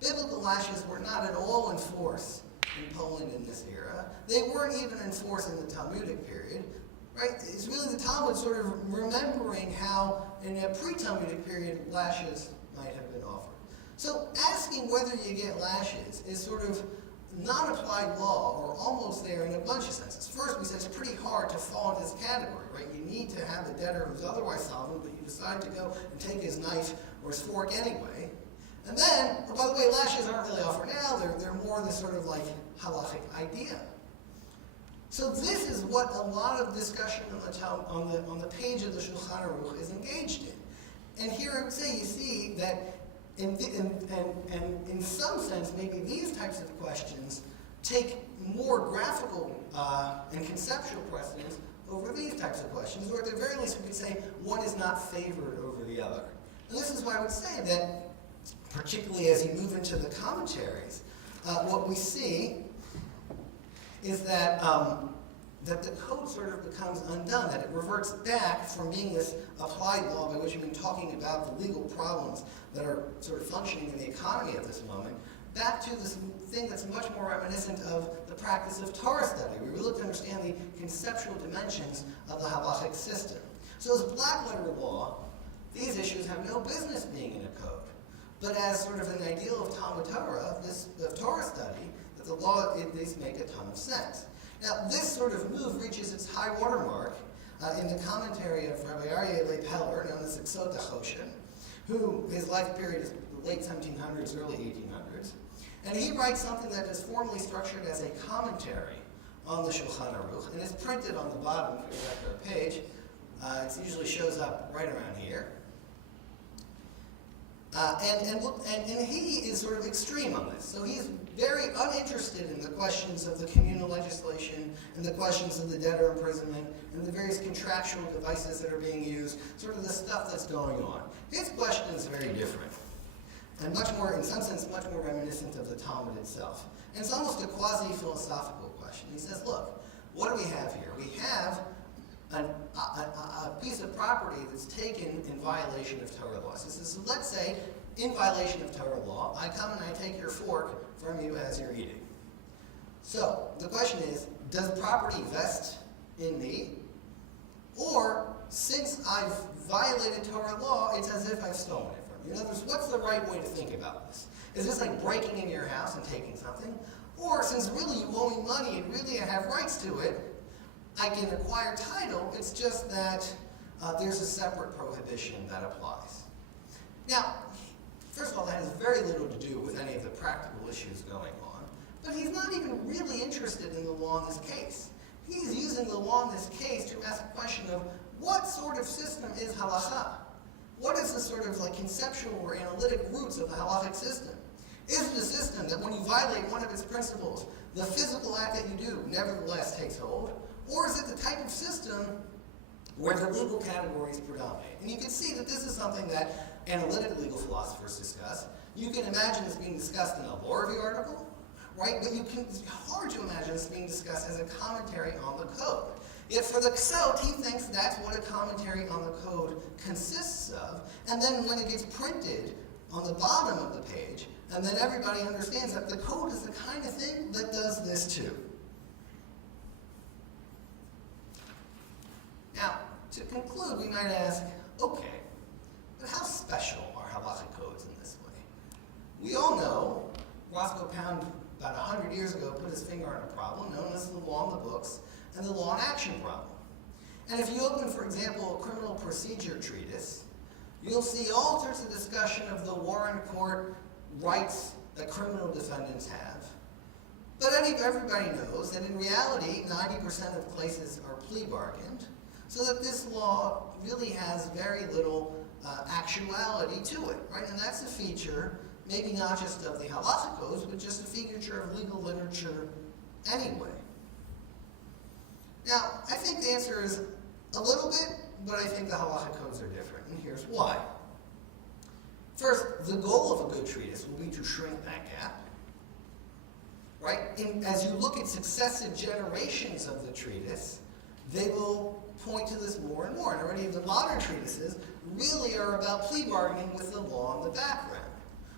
biblical lashes were not at all in force in Poland in this era. They weren't even in force in the Talmudic period. Right? It's really the Talmud sort of remembering how, in a pre-Talmudic period, lashes might have been offered. So asking whether you get lashes is sort of non-applied law, or almost there in a bunch of senses. First, we said it's pretty hard to fall into this category, right? You need to have a debtor who's otherwise solvent, but you decide to go and take his knife or his fork anyway. And then, oh, by the way, lashes aren't really offered now. They're more this sort of like halakhic idea. So this is what a lot of discussion on the page of the Shulchan Aruch is engaged in. And here I would say you see that in some sense, maybe these types of questions take more graphical and conceptual precedence over these types of questions, or at the very least we could say one is not favored over the other. And this is why I would say that, particularly as you move into the commentaries, what we see is that that the code sort of becomes undone, that it reverts back from being this applied law by which we've been talking about the legal problems that are sort of functioning in the economy at this moment, back to this thing that's much more reminiscent of the practice of Torah study. We really look to understand the conceptual dimensions of the halakhic system. So as black letter law, these issues have no business being in a code. But as sort of an ideal of Talmud Torah, of Torah study, that the law at least make a ton of sense. Now, this sort of move reaches its high watermark in the commentary of Rabbi Aryeh Leib-Heller, known as Iksot HaChoshen, who his life period is the late 1700s, early 1800s. And he writes something that is formally structured as a commentary on the Shulchan Aruch, and is printed on the bottom of the page. It usually shows up right around here. And he is sort of extreme on this. So he's very uninterested in the questions of the communal legislation and the questions of the debtor imprisonment and the various contractual devices that are being used, sort of the stuff that's going on. His question is very different, and much more, in some sense, much more reminiscent of the Talmud itself. And it's almost a quasi-philosophical question. He says, look, what do we have here? We have a piece of property that's taken in violation of Torah law. So let's say, in violation of Torah law, I come and I take your fork from you as you're eating. So the question is, does property vest in me? Or, since I've violated Torah law, it's as if I've stolen it from you. In other words, what's the right way to think about this? Is this like breaking into your house and taking something? Or, since really you owe me money and really I have rights to it, I can acquire title, it's just that there's a separate prohibition that applies. Now, first of all, that has very little to do with any of the practical issues going on, but he's not even really interested in the law in this case. He's using the law in this case to ask a question of what sort of system is halakha? What is the sort of like conceptual or analytic roots of the halakhic system? Is it a system that when you violate one of its principles, the physical act that you do nevertheless takes hold? Or is it the type of system where the legal categories predominate? And you can see that this is something that analytic legal philosophers discuss. You can imagine this being discussed in a law review article, right? But it's hard to imagine this being discussed as a commentary on the code. Yet for the Ksot, he thinks that's what a commentary on the code consists of. And then when it gets printed on the bottom of the page, and then everybody understands that the code is the kind of thing that does this too. Now, to conclude, we might ask, okay, but how special are halakhic codes in this way? We all know Roscoe Pound, about 100 years ago, put his finger on a problem known as the law in the books and the law in action problem. And if you open, for example, a criminal procedure treatise, you'll see all sorts of discussion of the warrant court rights that criminal defendants have. But everybody knows that in reality, 90% of cases are plea bargained, so that this law really has very little actuality to it, right? And that's a feature, maybe not just of the halakhic codes, but just a feature of legal literature anyway. Now, I think the answer is a little bit, but I think the halakhic codes are different, and here's why. First, the goal of a good treatise will be to shrink that gap, right? As you look at successive generations of the treatise, they will point to this more and more. And already the modern treatises really are about plea bargaining with the law in the background.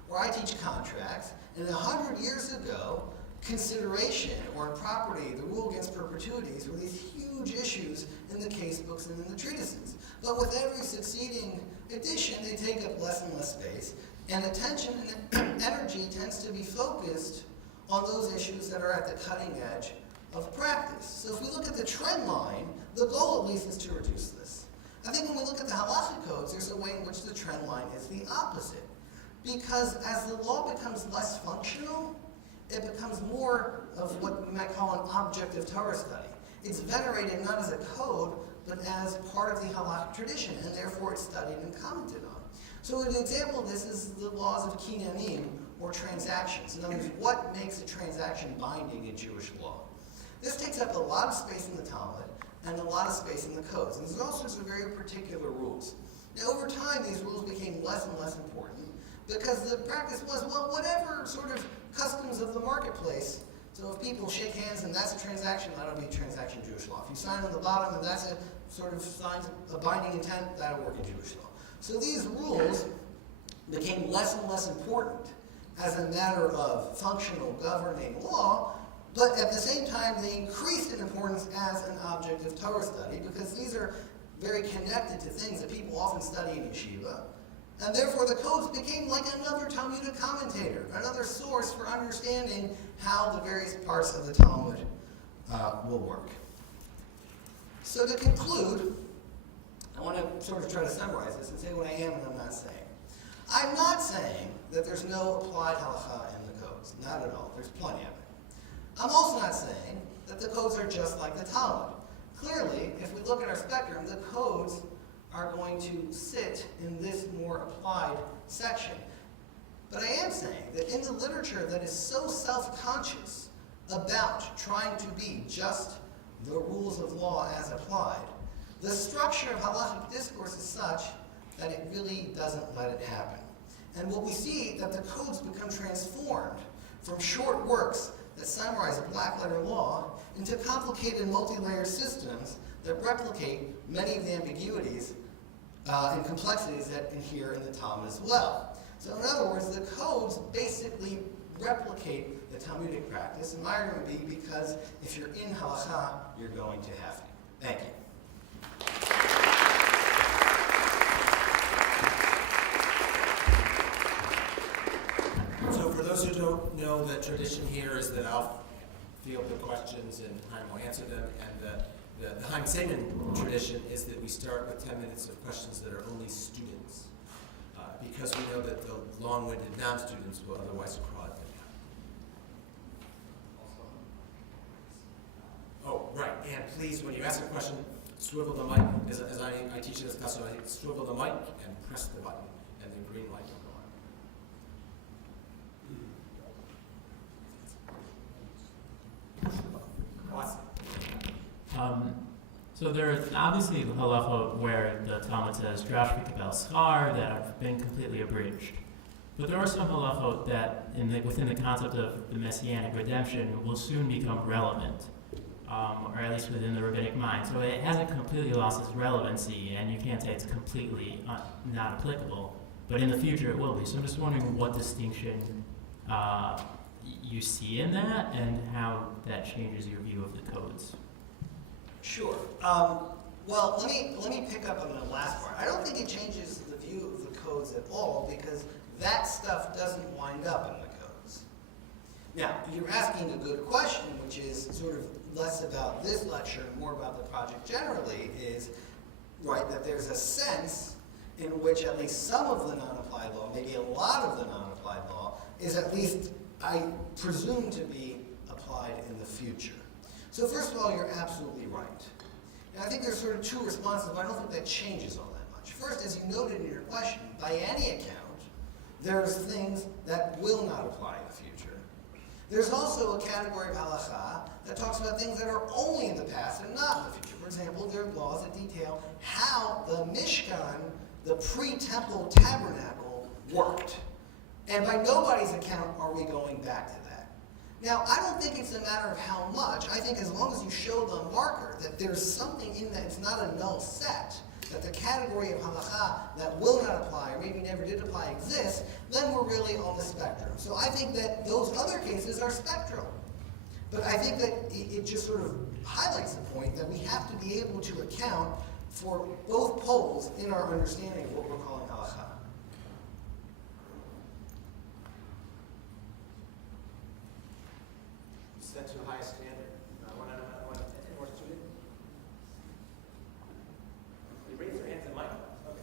Where I teach contracts, and 100 years ago, consideration or property, the rule against perpetuities, were these huge issues in the case books and in the treatises. But with every succeeding edition, they take up less and less space, and attention and energy tends to be focused on those issues that are at the cutting edge of practice. So if we look at the trend line, the goal at least is to reduce this. I think when we look at the halakhic codes, there's a way in which the trend line is the opposite. Because as the law becomes less functional, it becomes more of what we might call an objective Torah study. It's venerated not as a code, but as part of the halakhic tradition, and therefore it's studied and commented on. So an example of this is the laws of kinyanim, or transactions. In other words, what makes a transaction binding in Jewish law? This takes up a lot of space in the Talmud and a lot of space in the codes. And there's all sorts of very particular rules. Now, over time, these rules became less and less important because the practice was, well, whatever sort of customs of the marketplace. So if people shake hands and that's a transaction, that'll be a transaction in Jewish law. If you sign on the bottom and that's a sort of sign a binding intent, that'll work in Jewish law. So these rules became less and less important as a matter of functional governing law, but at the same time they increased in importance as an object of Torah study because these are very connected to things that people often study in yeshiva. And therefore the codes became like another Talmudic commentator, another source for understanding how the various parts of the Talmud will work. So to conclude, I want to sort of try to summarize this and say what I am and I'm not saying. I'm not saying that there's no applied halakha in the codes. Not at all. There's plenty of it. I'm also not saying that the codes are just like the Talmud. Clearly, if we look at our spectrum, the codes are going to sit in this more applied section. But I am saying that in the literature that is so self-conscious about trying to be just the rules of law as applied, the structure of halakhic discourse is such that it really doesn't let it happen. And what we see that the codes become transformed from short works that summarize black letter law into complicated multi-layered systems that replicate many of the ambiguities and complexities that inhere in the Talmud as well. So in other words, the codes basically replicate the Talmudic practice, and my argument would be because if you're in halakha, you're going to have to. Thank you. So for those who don't know, the tradition here is that I'll field the questions and Chaim will answer them. And the Chaim Saiman tradition is that we start with 10 minutes of questions that are only students, because we know that the long-winded non-students will otherwise crowd them out. Oh, right. And please, when you ask a question, swivel the mic, as I teach in this class, so I swivel the mic and press the button, and the green light will go on. Awesome. So there are obviously halacha where the Talmud says drash v'kabel schar that have been completely abridged. But there are some halacha that, within the concept of the messianic redemption, will soon become relevant, or at least within the rabbinic mind. So it hasn't completely lost its relevancy, and you can't say it's completely not applicable. But in the future, it will be. So I'm just wondering what distinction you see in that, and how that changes your view of the codes. Sure. Well, let me pick up on the last part. I don't think it changes the view of the codes at all, because that stuff doesn't wind up in the codes. Now, you're asking a good question, which is sort of less about this lecture and more about the project generally, is, right, that there's a sense in which at least some of the non-applied law, maybe a lot of the non-applied law, is at least, I presume, to be applied in the future. So first of all, you're absolutely right. And I think there's sort of two responses, but I don't think that changes all that much. First, as you noted in your question, by any account, there's things that will not apply in the future. There's also a category of halakha that talks about things that are only in the past and not in the future. For example, there are laws that detail how the Mishkan, the pre-temple tabernacle, worked. And by nobody's account are we going back to that. Now, I don't think it's a matter of how much. I think as long as you show the marker that there's something in that, it's not a null set, that the category of halakha that will not apply, or maybe never did apply, exists, then we're really on the spectrum. So I think that those other cases are spectral. But I think that it just sort of highlights the point that we have to be able to account for both poles in our understanding of what we're calling halakha. Set to a high standard. Any more students? You raise your hands and mic. Okay.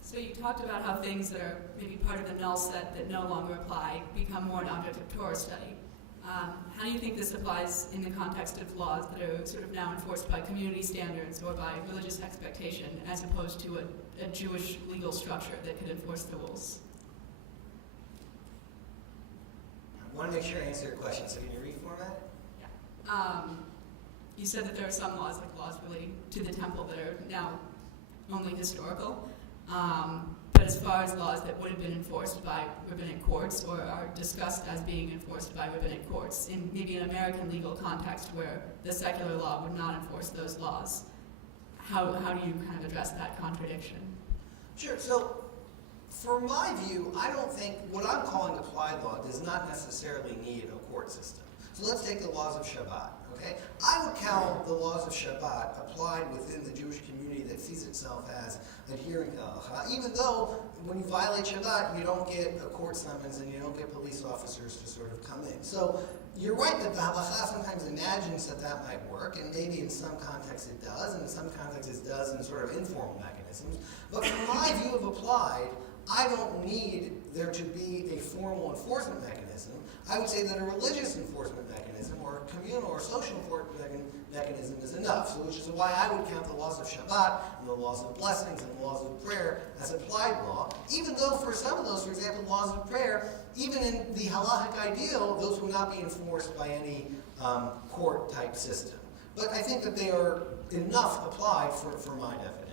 So you talked about how things that are maybe part of the null set that no longer apply become more an object of Torah study. How do you think this applies in the context of laws that are sort of now enforced by community standards or by religious expectation, as opposed to a Jewish legal structure that could enforce the rules? I want to make sure I answer your question, so can you reformat it? Yeah. You said that there are some laws, like laws relating to the temple, that are now only historical. But as far as laws that would have been enforced by rabbinic courts or are discussed as being enforced by rabbinic courts in maybe an American legal context where the secular law would not enforce those laws, how do you kind of address that contradiction? Sure. So for my view, I don't think what I'm calling applied law does not necessarily need a court system. So let's take the laws of Shabbat. Okay? I would count the laws of Shabbat applied within the Jewish community that sees itself as adhering to halakha, even though when you violate Shabbat, you don't get a court summons and you don't get police officers to sort of come in. So you're right that the halakha sometimes imagines that that might work, and maybe in some contexts it does, and in some contexts it does in sort of informal mechanisms. But from my view of applied, I don't need there to be a formal enforcement mechanism. I would say that a religious enforcement mechanism or a communal or social enforcement mechanism is enough. So which is why I would count the laws of Shabbat and the laws of blessings and the laws of prayer as applied law, even though for some of those, for example, laws of prayer, even in the halachic ideal, those will not be enforced by any court-type system. But I think that they are enough applied for my definition.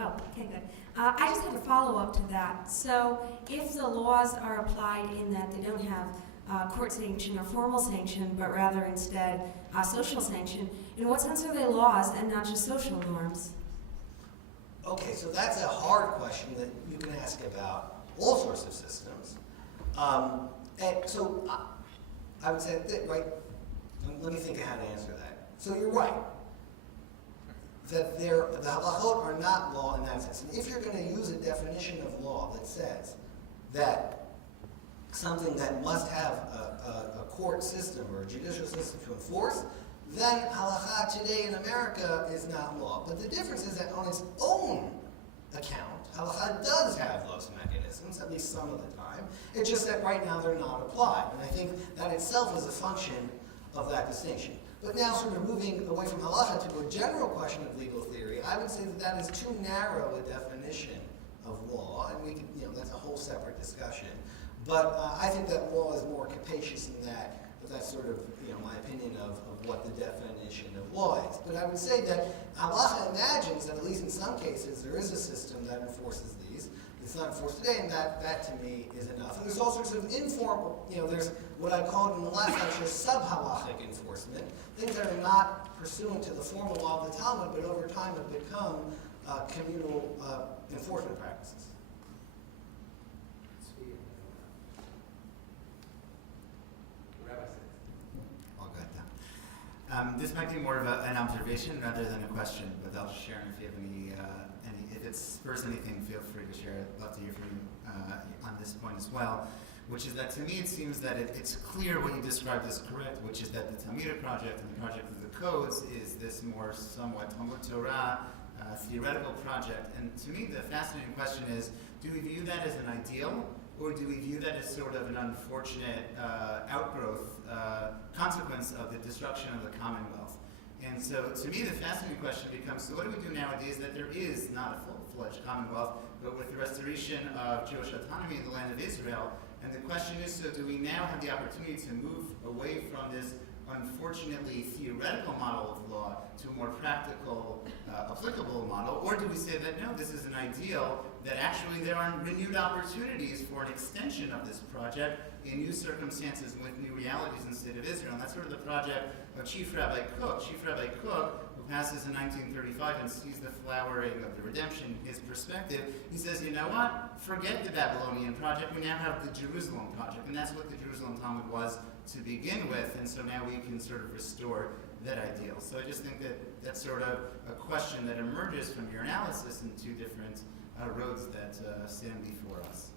Oh, okay, good. I just have a follow-up to that. So if the laws are applied in that they don't have court sanction or formal sanction, but rather instead social sanction, in what sense are they laws and not just social norms? Okay, so that's a hard question that you can ask about all sorts of systems. And so I would say that, right, let me think of how to answer that. So you're right, that the halachot are not law in that sense. And if you're going to use a definition of law that says that something that must have a court system or a judicial system to enforce, then halakha today in America is not law. But the difference is that on its own, account, halakha does have those mechanisms, at least some of the time. It's just that right now they're not applied. And I think that itself is a function of that distinction. But now sort of moving away from halakha to a general question of legal theory, I would say that that is too narrow a definition of law, and we could, that's a whole separate discussion. But I think that law is more capacious than that, but that's sort of, my opinion of what the definition of law is. But I would say that halakha imagines that at least in some cases there is a system that enforces these. It's not enforced today, and that to me is enough. And there's all sorts of informal, there's what I called in the last lecture sub-halakhic enforcement, things that are not pursuant to the formal law of the Talmud, but over time have become communal enforcement practices. All good now. This might be more of an observation rather than a question, but I'll share if you have any if it spurs anything, feel free to share. I'd love to hear from you on this point as well, which is that to me it seems that it's clear what you described is correct, which is that the Talmudic project and the project of the codes is this more somewhat Talmud Torah theoretical project. And to me the fascinating question is, do we view that as an ideal, or do we view that as sort of an unfortunate outgrowth, consequence of the destruction of the Commonwealth? And so, to me, the fascinating question becomes, so what do we do nowadays that there is not a full-fledged Commonwealth, but with the restoration of Jewish autonomy in the land of Israel? And the question is, so do we now have the opportunity to move away from this unfortunately theoretical model of law to a more practical, applicable model? Or do we say that, no, this is an ideal, that actually there are renewed opportunities for an extension of this project in new circumstances with new realities in the state of Israel? And that's sort of the project of Chief Rabbi Cook. Chief Rabbi Cook, who passes in 1935 and sees the flowering of the redemption, his perspective, he says, you know what? Forget the Babylonian project. We now have the Jerusalem project. And that's what the Jerusalem Talmud was to begin with. And so now we can sort of restore that ideal. So I just think that that's sort of a question that emerges from your analysis in two different roads that stand before us.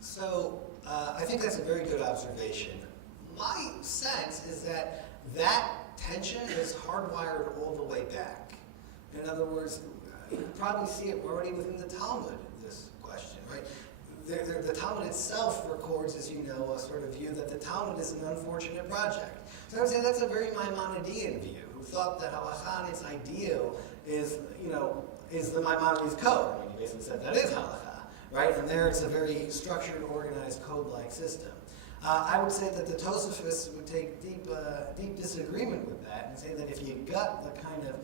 So I think that's a very good observation. My sense is that that tension is hardwired all the way back. In other words, you can probably see it already within the Talmud, this question, right? The Talmud itself records, as you know, a sort of view that the Talmud is an unfortunate project. So I would say that's a very Maimonidean view, who thought that halakha, its ideal, is the Maimonides code. I mean, he basically said that is halakha, right? And there it's a very structured, organized, code-like system. I would say that the Tosafists would take deep disagreement with that and say that if you gut the kind of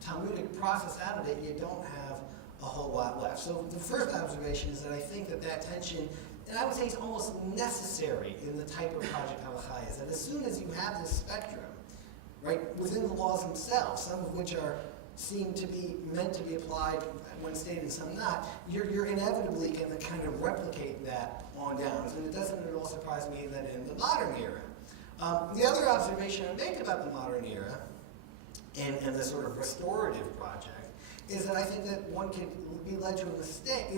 Talmudic process out of it, you don't have a whole lot left. So the first observation is that I think that tension, and I would say it's almost necessary in the type of project halakha is, that as soon as you have this spectrum, right, within the laws themselves, some of which are seem to be meant to be applied when stated and some not, you're inevitably going to kind of replicate that on down. And it doesn't at all surprise me that in the modern era. The other observation I make about the modern era and the sort of restorative project is that I think that one can be led to a mistake.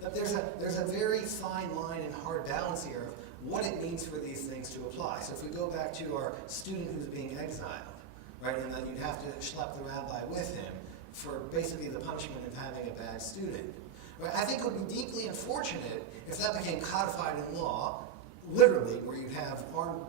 That there's a very fine line and hard balance here of what it means for these things to apply. So if we go back to our student who's being exiled, right, and then you'd have to schlep the rabbi with him for basically the punishment of having a bad student. Right? I think it would be deeply unfortunate if that became codified in law, literally, where you'd have armed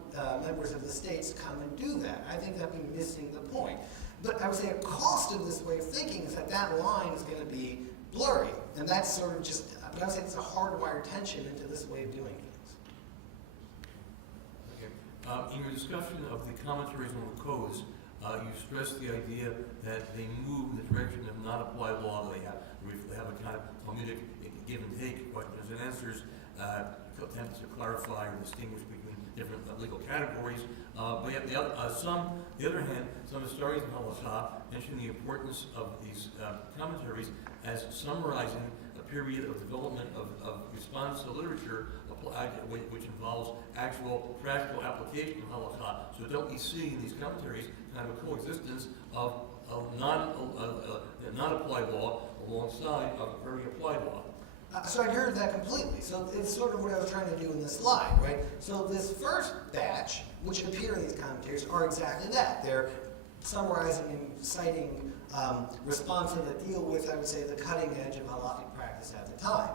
members of the states come and do that. I think that'd be missing the point. But I would say a cost of this way of thinking is that line is going to be blurry. And that's sort of just, but I would say it's a hardwired tension into this way of doing things. Okay. In your discussion of the commentaries on the codes, you stressed the idea that they move in the direction of not apply law. They have a kind of Talmudic give and take questions and answers, attempts to clarify or distinguish between different legal categories. But yet, the other hand, some historians in halakha mention the importance of these commentaries as summarizing a period of development of response to literature which involves actual practical application of halakha. So don't we see in these commentaries kind of a coexistence of non-applied law alongside of very applied law? So I agree with that completely. So it's sort of what I was trying to do in this slide, right? So this first batch, which appear in these commentaries, are exactly that. They're summarizing and citing respond to the deal with, I would say, the cutting edge of halakhic practice at the time.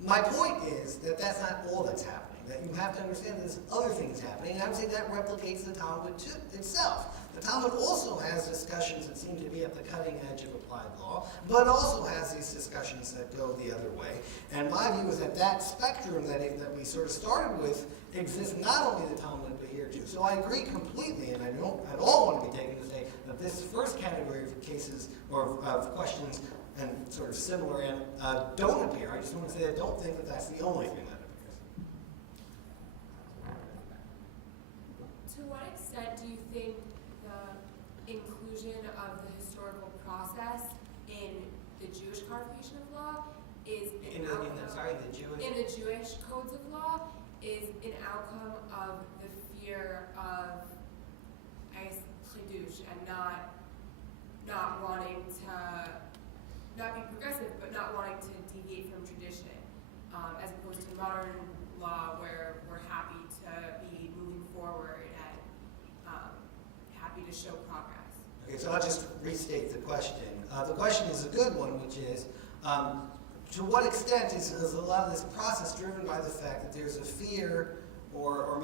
My point is that that's not all that's happening, that you have to understand there's other things happening, and I would say that replicates the Talmud itself. The Talmud also has discussions that seem to be at the cutting edge of applied law, but also has these discussions that go the other way. And my view is that that spectrum that we sort of started with exists not only in the Talmud, but here too. So I agree completely, and I don't at all want to be taken to say that this first category of cases or of questions and sort of similar and don't appear. I just want to say I don't think that that's the only thing that appears. To what extent do you think the inclusion of the historical process in the Jewish codification of law is an outcome in the Jewish codes of law is an outcome of the fear of, I guess, chidush and not wanting to not be progressive, but not wanting to deviate from tradition, as opposed to modern law where we're happy to be moving forward and happy to show progress. Okay, so I'll just restate the question. The question is a good one, which is, to what extent is a lot of this process driven by the fact that there's a fear or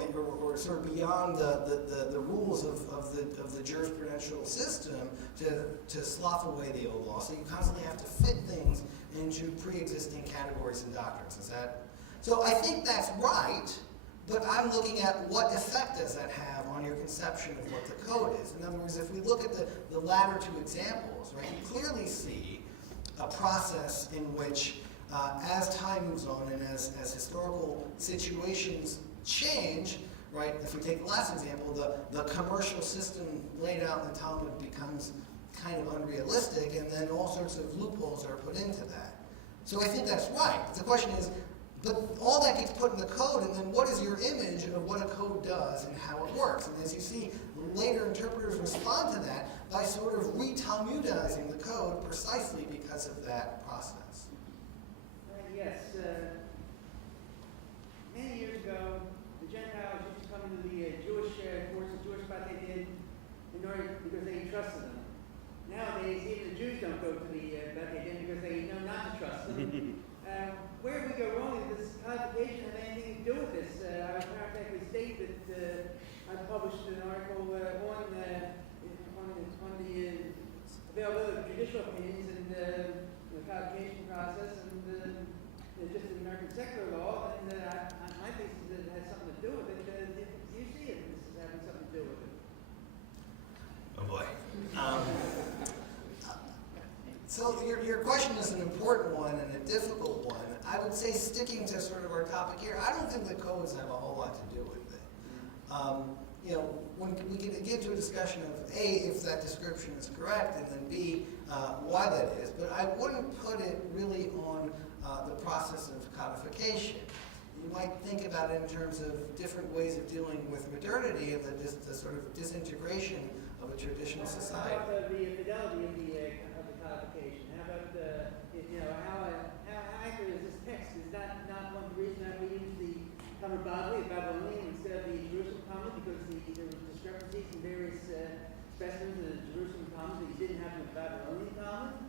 sort of beyond the rules of the jurisprudential system to slough away the old law. So you constantly have to fit things into pre-existing categories and doctrines. Is that? So I think that's right, but I'm looking at what effect does that have on your conception of what the code is. In other words, if we look at the latter two examples, right, you clearly see a process in which as time moves on and as historical situations change, right? If we take the last example, the commercial system laid out in the Talmud becomes kind of unrealistic, and then all sorts of loopholes are put into that. So I think that's right. The question is, but all that gets put in the code, and then what is your image of what a code does and how it works? And as you see, later interpreters respond to that by sort of re-Talmudizing the code precisely because of that process. Yes. Many years ago, the Gentiles used to come into the Jewish course, the Jewish spot they did, because they trusted them. Nowadays, even the Jews don't go to the spot they did because they know not to trust them. Where we go wrong is this codification have anything to do with this. I would practically state that I published an article on the availability of judicial opinions and the codification process and just in American secular law, and my thesis is that it has something to do with it. You see it, this is having something to do with it. Oh boy. So your question is an important one and a difficult one. I would say, sticking to sort of our topic here, I don't think the codes have a whole lot to do with it. When we get to a discussion of A, if that description is correct, and then B, why that is, but I wouldn't put it really on the process of codification. You might think about it in terms of different ways of dealing with modernity and the sort of disintegration of a traditional society. How about the fidelity of the codification? How about how accurate is this text? Is that not one reason that we use the Talmud Bavli, the Babylonian, instead of the Jerusalem Talmud, because there were discrepancies in various specimens in the Jerusalem Talmud that you didn't have in the Babylonian Talmud?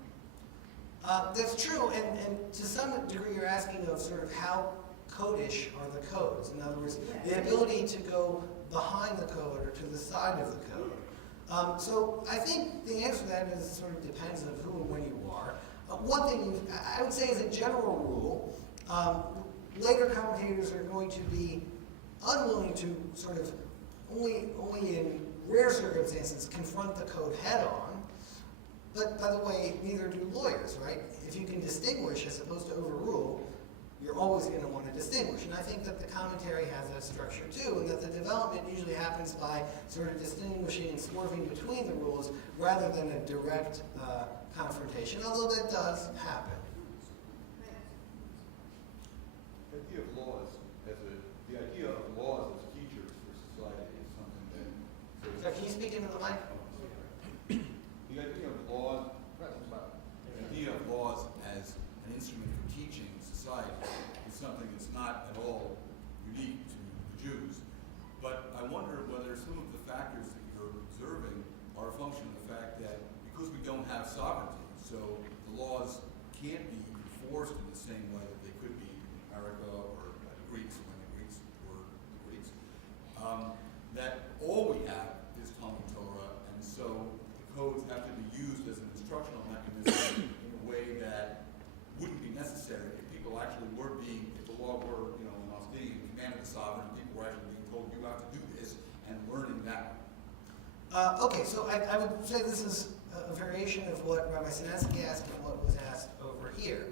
That's true, and to some degree you're asking of sort of how codish are the codes. In other words, the ability to go behind the code or to the side of the code. So I think the answer to that is sort of depends on who and when you are. One thing I would say as a general rule, later commentators are going to be unwilling to sort of only in rare circumstances confront the code head on. But by the way, neither do lawyers, right? If you can distinguish as opposed to overrule, you're always going to want to distinguish. And I think that the commentary has that structure too, and that the development usually happens by sort of distinguishing and swerving between the rules rather than a direct confrontation, although that does happen. The idea of laws as teachers for society is something that. So can you speak into the mic? The idea of laws as an instrument for teaching society is something that's not at all unique to the Jews. But I wonder whether some of the factors that you're observing are a function of the fact that because we don't have can't be enforced in the same way that they could be in America or the Greeks when the Greeks were the Greeks. That all we have is Talmud Torah, and so the codes have to be used as an instructional mechanism in a way that wouldn't be necessary if people actually were being, if the law were, you know, an Austin command of the sovereign, people were actually being told you have to do this and learning that. Okay, so I would say this is a variation of what Rabbi Sinansky asked and what was asked over here.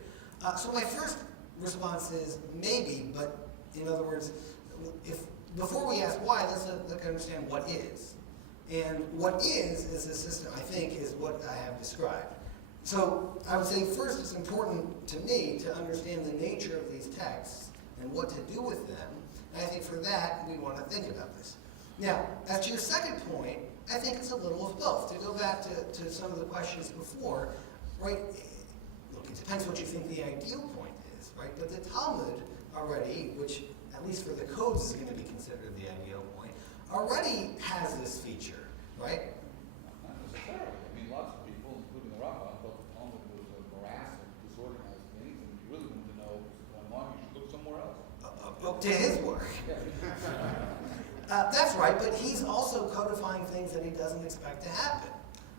So my first response is maybe, but in other words, if before we ask why, let's understand what is. And what is a system, I think, is what I have described. So I would say first it's important to me to understand the nature of these texts and what to do with them. And I think for that, we want to think about this. Now, as to your second point, I think it's a little of both. To go back to some of the questions before, right, look, it depends what you think the ideal point is, right? But the Talmud already, which at least for the codes is going to be considered the ideal point, already has this feature, right? Not necessarily. I mean, lots of people, including the Rambam, thought the Talmud was a morass of disorganized things, and if you really want to know what's going on, you should look somewhere else. To his work. That's right, but he's also codifying things that he doesn't expect to happen,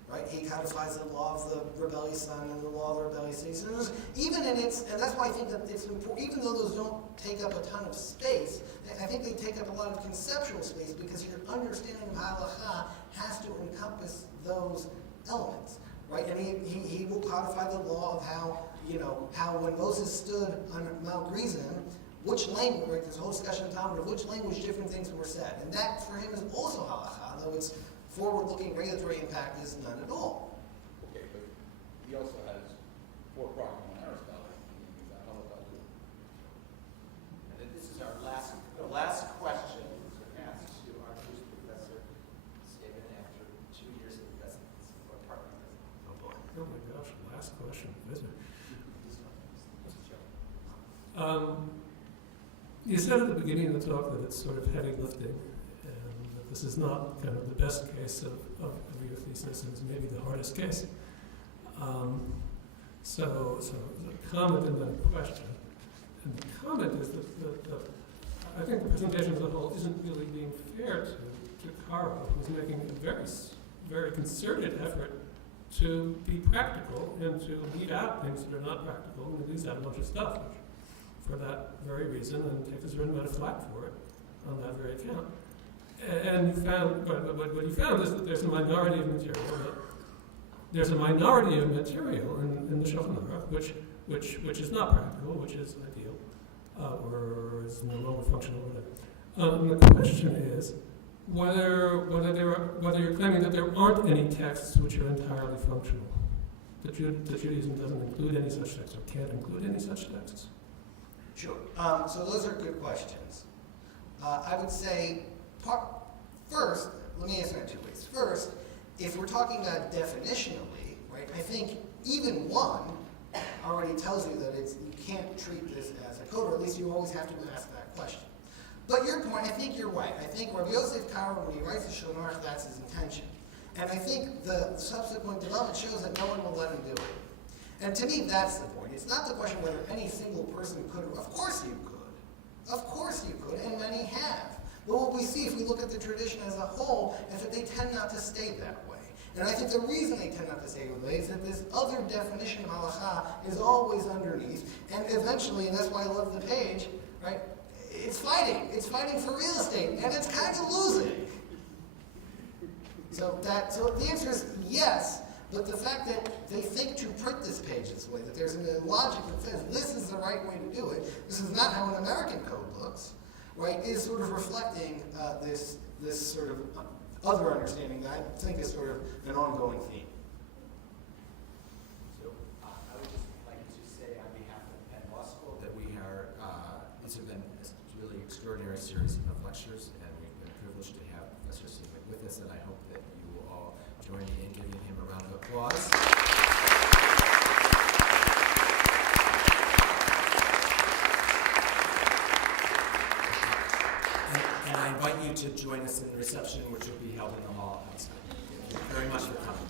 right? He codifies the law of the rebellious son and the law of the rebellious seed. So even in its, and that's why I think that it's important, even though those don't take up a ton of space, I think they take up a lot of conceptual space because your understanding of halakha has to encompass those elements, right? And he will codify the law of how, you know, how when Moses stood on Mount Gerizim, which language, right, there's a whole discussion in Talmud of which language different things were said. And that, for him, is also halakha, though its forward-looking regulatory impact is none at all. Okay, but he also has 4 Proctor on Aristotle. Is that halakha too? And this is our last question asked to our first professor, Saiman, after 2 years of residence or partner residence. Oh boy. Oh my gosh, last question, isn't it? You said at the beginning of the talk that it's sort of heavy lifting, and that this is not kind of the best case of your thesis, and it's maybe the hardest case. So the comment and then question. And the comment is that I think the presentation as a whole isn't really being fair to Caro, who's making a very, very concerted effort to be practical and to leave out things that are not practical, and he leaves out a bunch of stuff, which, for that very reason, and takes a certain amount of flack for it on that very account. And you found, what you found is that there's a minority of material. There's a minority of material in the Shulchan Aruch, which is not practical, which is ideal, or is no longer functional, or whatever. The question is whether you're claiming that there aren't any texts which are entirely functional. That Judaism doesn't include any such texts, or can't include any such texts. Sure. So those are good questions. I would say, first, let me answer it in 2 ways. First, if we're talking about definitionally, right, I think even one already tells you that you can't treat this as a code, or at least you always have to ask that question. But your point, I think you're right. I think Rabbi Yosef Karo, when he writes the Shulchan Aruch, that's his intention. And I think the subsequent development shows that no one will let him do it. And to me, that's the point. It's not the question whether any single person could. Of course you could. Of course you could, and many have. But what we see, if we look at the tradition as a whole, is that they tend not to stay that way. And I think the reason they tend not to stay that way is that this other definition of halakha is always underneath. And eventually, and that's why I love the page, right? It's fighting. It's fighting for real estate, and it's kind of losing. So the answer is yes. But the fact that they think to print this page this way, that there's a logic that says this is the right way to do it, this is not how an American code looks, right, is sort of reflecting this sort of other understanding that I think is sort of an ongoing theme. So I would just like to say on behalf of Penn Law School that we are, these have been a really extraordinary series of lectures, and we've been privileged to have Professor Saiman with us, and I hope that you will all join me in giving him a round of applause. And I invite you to join us in the reception, which will be held in the hall outside. Thank you very much for coming.